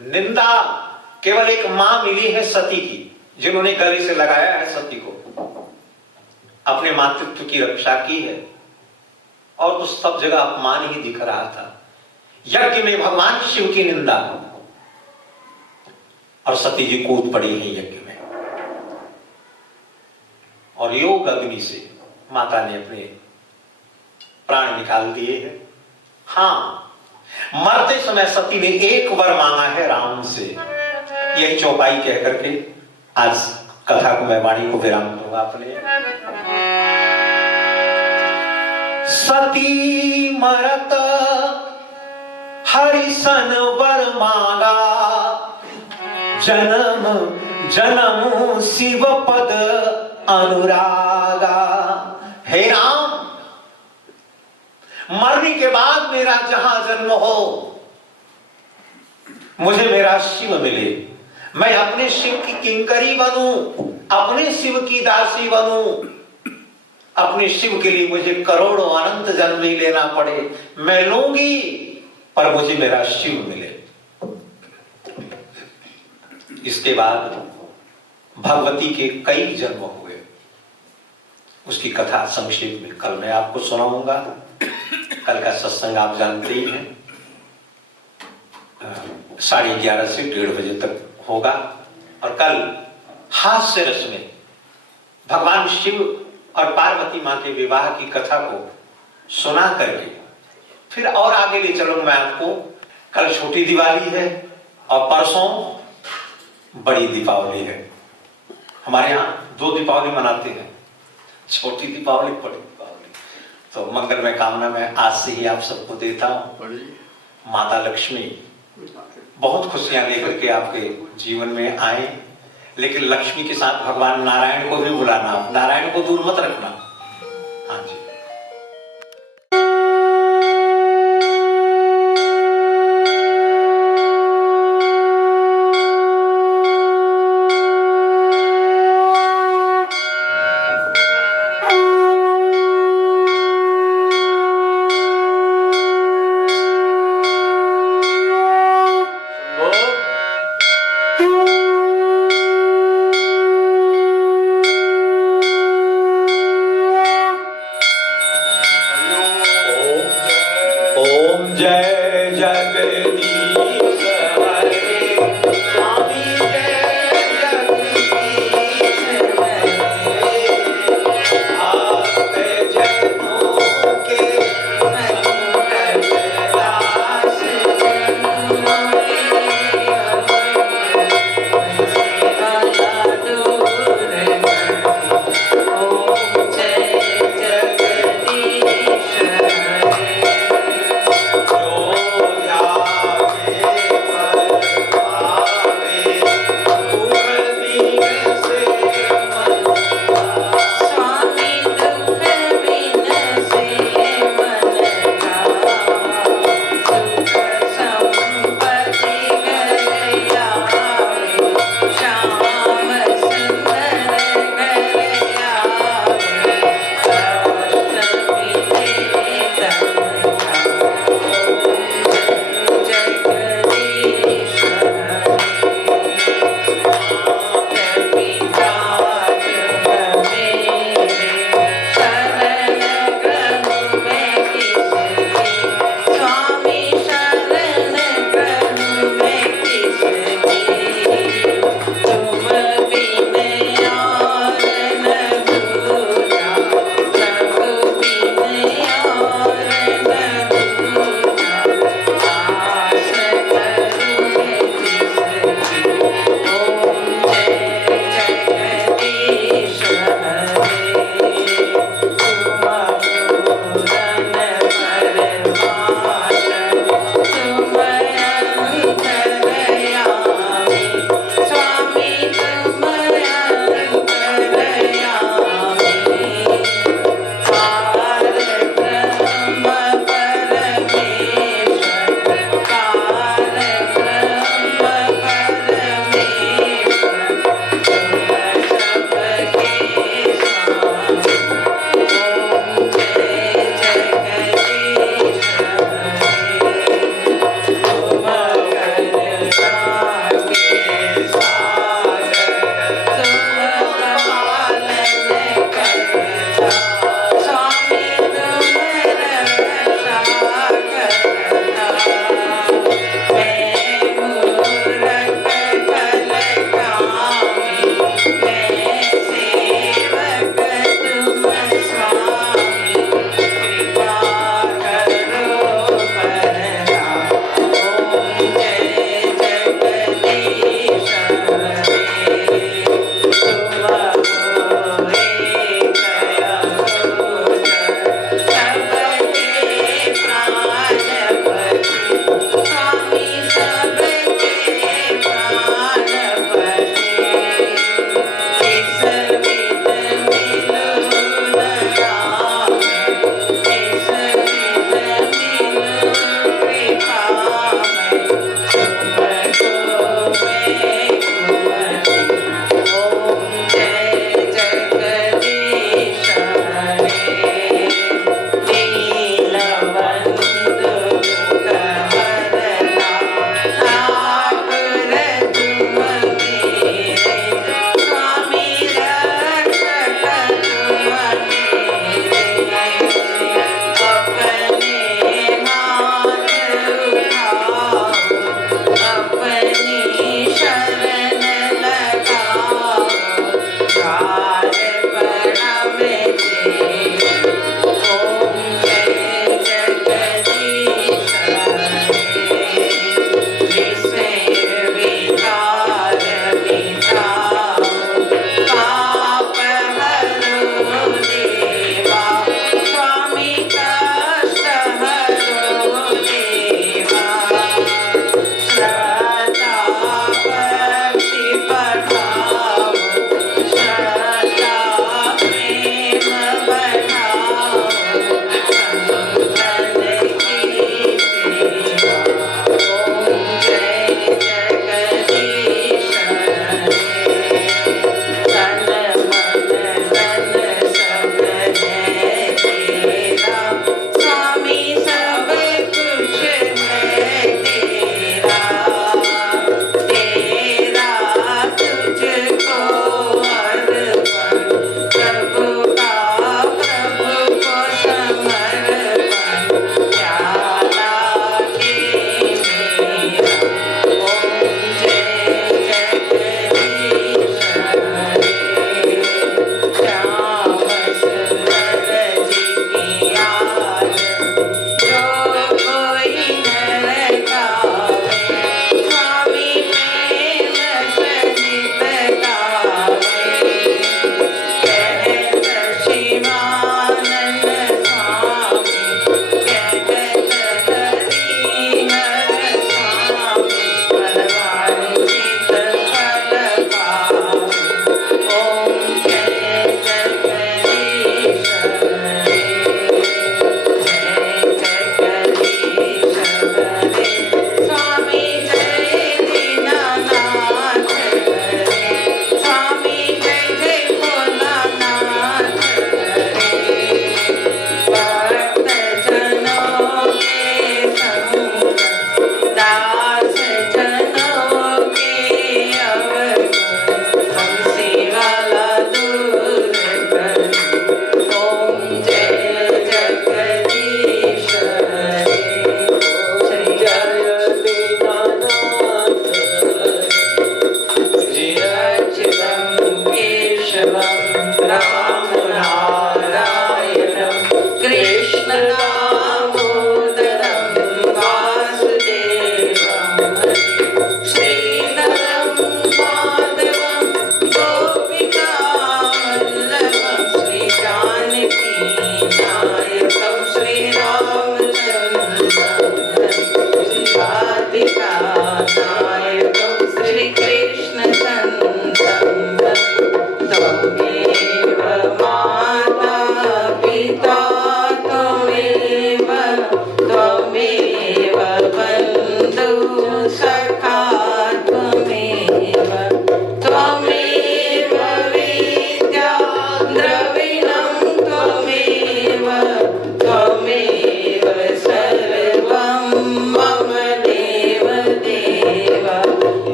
निंदा केवल एक मां मिली है सती की, जिन्होंने गले से लगाया है सती को, अपने मातृत्व की रक्षा की है। और तो सब जगह अपमान ही दिख रहा था। यज्ञ में भगवान शिव की निंदा, और सती जी कूद पड़ी है यज्ञ में, और योग अग्नि से माता ने अपने प्राण निकाल दिए हैं। हां, मरते समय सती ने एक वर मांगा है राम से। यही चौपाई कह करके आज कथा को मैं वाणी को विराम दूंगा अपने। सती मरत हरिसन वर मांगा, जन्म जन्म शिव पद अनुरागा। हे राम, मरने के बाद मेरा जहां जन्म हो, मुझे मेरा शिव मिले, मैं अपने शिव की किंकरी बनूं, अपने शिव की दासी बनूं। अपने शिव के लिए मुझे करोड़ों अनंत जन्म ही लेना पड़े, मैं लूंगी, पर मुझे मेरा शिव मिले। इसके बाद भगवती के कई जन्म हुए, उसकी कथा संक्षेप में कल मैं आपको सुनाऊंगा। कल का सत्संग आप जानते ही हैं, 11:30 से 1:30 बजे तक होगा। और कल हास्य रस में भगवान शिव और पार्वती मां के विवाह की कथा को सुना करके फिर और आगे ले चलूंगा मैं आपको। कल छोटी दिवाली है और परसों बड़ी दीपावली है। हमारे यहाँ 2 दीपावली मनाते हैं, छोटी दीपावली, बड़ी दीपावली। तो मंगलमय कामना मैं आज से ही आप सबको देता हूँ। माता लक्ष्मी बहुत खुशियां लेकर के आपके जीवन में आए, लेकिन लक्ष्मी के साथ भगवान नारायण को भी बुलाना, नारायण को दूर मत रखना। हाँ जी।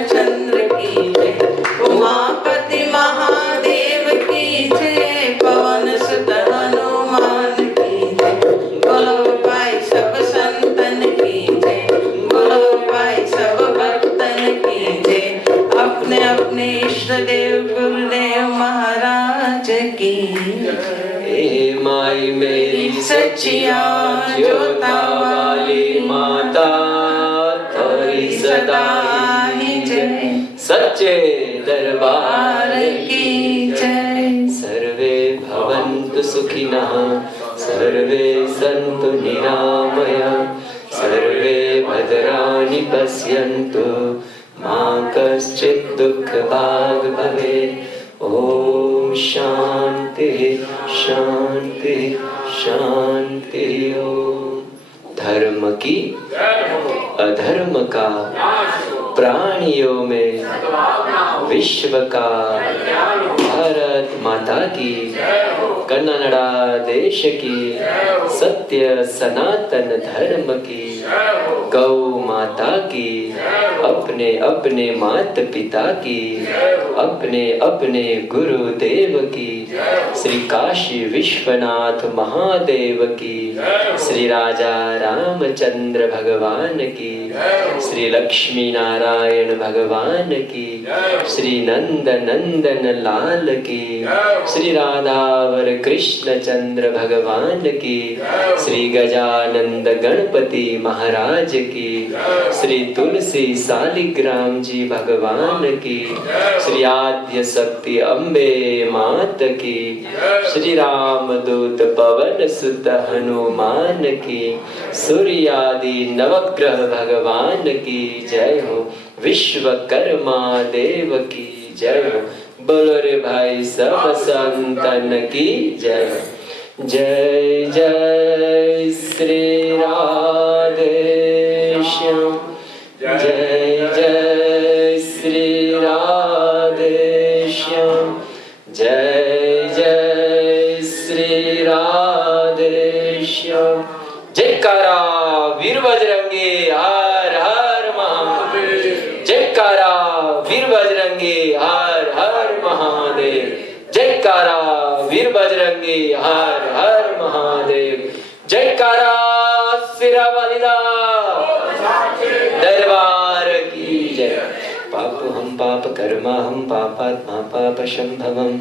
चंद्र की जय, उमापति महादेव की जय, पवन सुत हनुमान की जय, बोलो भाई सब संतन की जय, बोलो भाई सब भक्तन की जय, अपने अपने इष्ट देव गुरुदेव महाराज की हे माई मेरी सच्चिया ज्योता वाली माता, तेरी सदा ही जय, सच्चे दरबार की जय। सर्वे भवन्तु सुखिनः, सर्वे सन्तु निरामयाः, सर्वे भद्राणि पश्यन्तु, मा कश्चित् दुःखभाग् भवेत्। ओम शांति शांति शांति। ओम। धर्म की अधर्म का प्राणियों में विश्व का, भारत माता की, कन्नड़ा देश की, सत्य सनातन धर्म की, गौ माता की, अपने अपने माता पिता की, अपने अपने गुरुदेव की, श्री काशी विश्वनाथ महादेव की, श्री राजा रामचंद्र भगवान की, श्री लक्ष्मी नारायण भगवान की, श्री नंद नंदन लाल की, श्री राधावर कृष्ण चंद्र भगवान की, श्री गजानंद गणपति महाराज की, श्री तुलसी सालिग्राम जी भगवान की, श्री आद्य शक्ति अम्बे मात की, श्री रामदूत पवन सुत हनुमान की, सूर्यादि नवग्रह भगवान की जय हो, विश्वकर्मा देव की जय हो, बोलो रे भाई सब संतन की जय हो। जय जय श्री राधे श्याम, जय जय श्री राधे श्याम, जय जय श्री राधे श्याम। जयकारा वीर बजरंगी हर हर महादेव, जयकारा वीर बजरंगी हर हर महादेव, जयकारा वीर बजरंगी हर हर महादेव, जयकारा सिरा वालिदा दरबार की जय। पाप हम पाप कर्मा हम पापात्मा पाप शंभवम,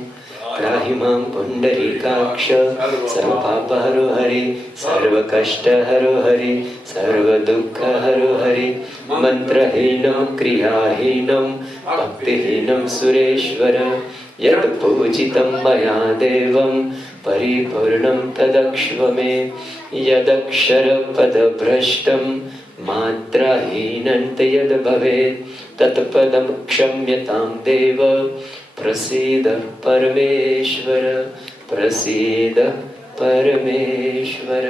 त्राहि मां पुंडरीकाक्ष सर्व पाप हरो हरि, सर्व कष्ट हरो हरि, सर्व दुःख हरो हरि, मंत्रहीनं क्रियाहीनं भक्तिहीनं सुरेश्वर, यत् पूजितं मया देवं परिपूर्णं तदक्ष्व मे, यदक्षरपदभ्रष्टं मात्राहीनं यद् भवेत् तत्पदं क्षम्यतां देव, प्रसीद परमेश्वर, प्रसीद परमेश्वर।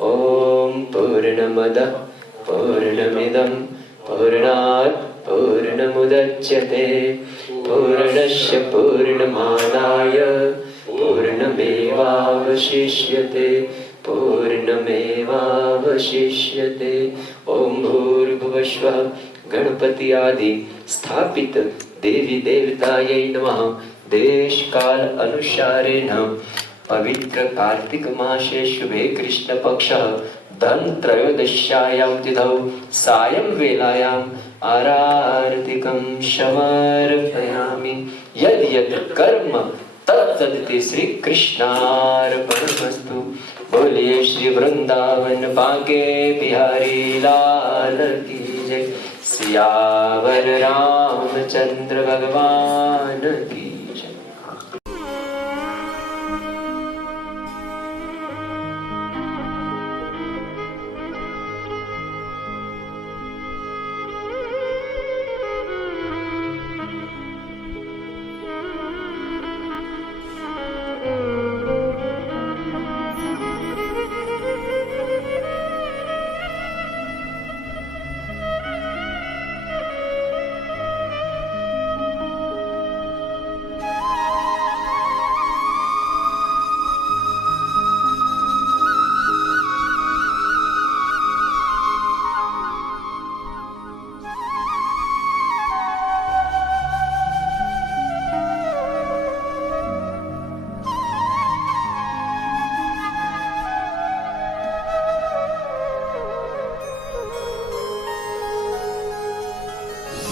ओम पूर्णमदः पूर्णमिदं पूर्णात् पूर्णमुदच्यते, पूर्णस्य पूर्णमादाय पूर्णमेवावशिष्यते, पूर्णमेवावशिष्यते। ओम भूर्भुवस्वः गणपति आदि स्थापित देवी देवतायै नमः। देश काल अनुसारेण पवित्र कार्तिक मासे शुभे कृष्ण पक्षः धन त्रयोदश्यायां तिथौ सायं वेलायां आरार्तिकं समर्पयामि। यद् यद् कर्म तत्तदिति श्री कृष्णार्पणमस्तु। बोलिए श्री वृंदावन बांके बिहारी लाल की जय। सियावर रामचंद्र भगवान की जय।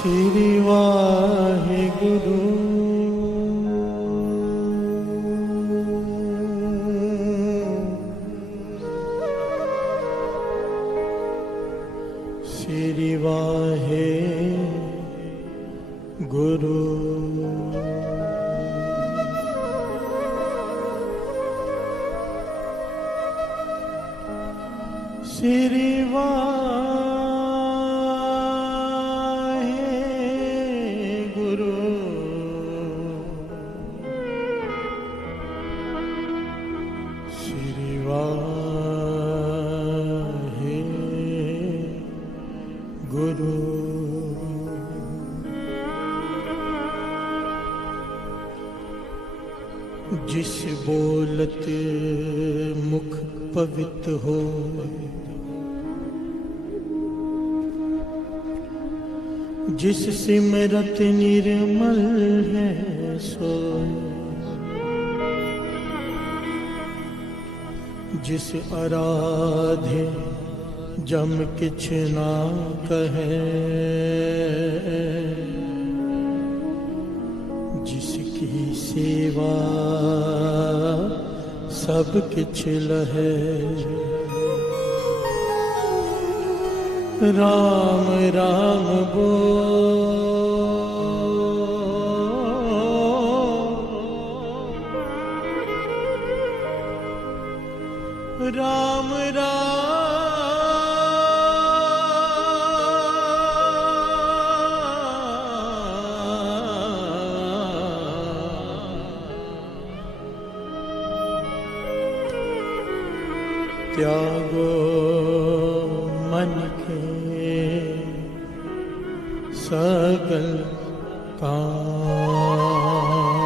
श्री वाहिगुरु। श्री वाहिगुरु। श्री वाहिगुरु। श्री वाहिगुरु। जिस बोलत मुख पवित्र हो, जिस सिमरत निर्मल है सोए, जिस आराधे जम किछ ना कहे, जिसकी सेवा सब किछ लहे। राम राम बोल, राम त्यागो मन के सकल काम।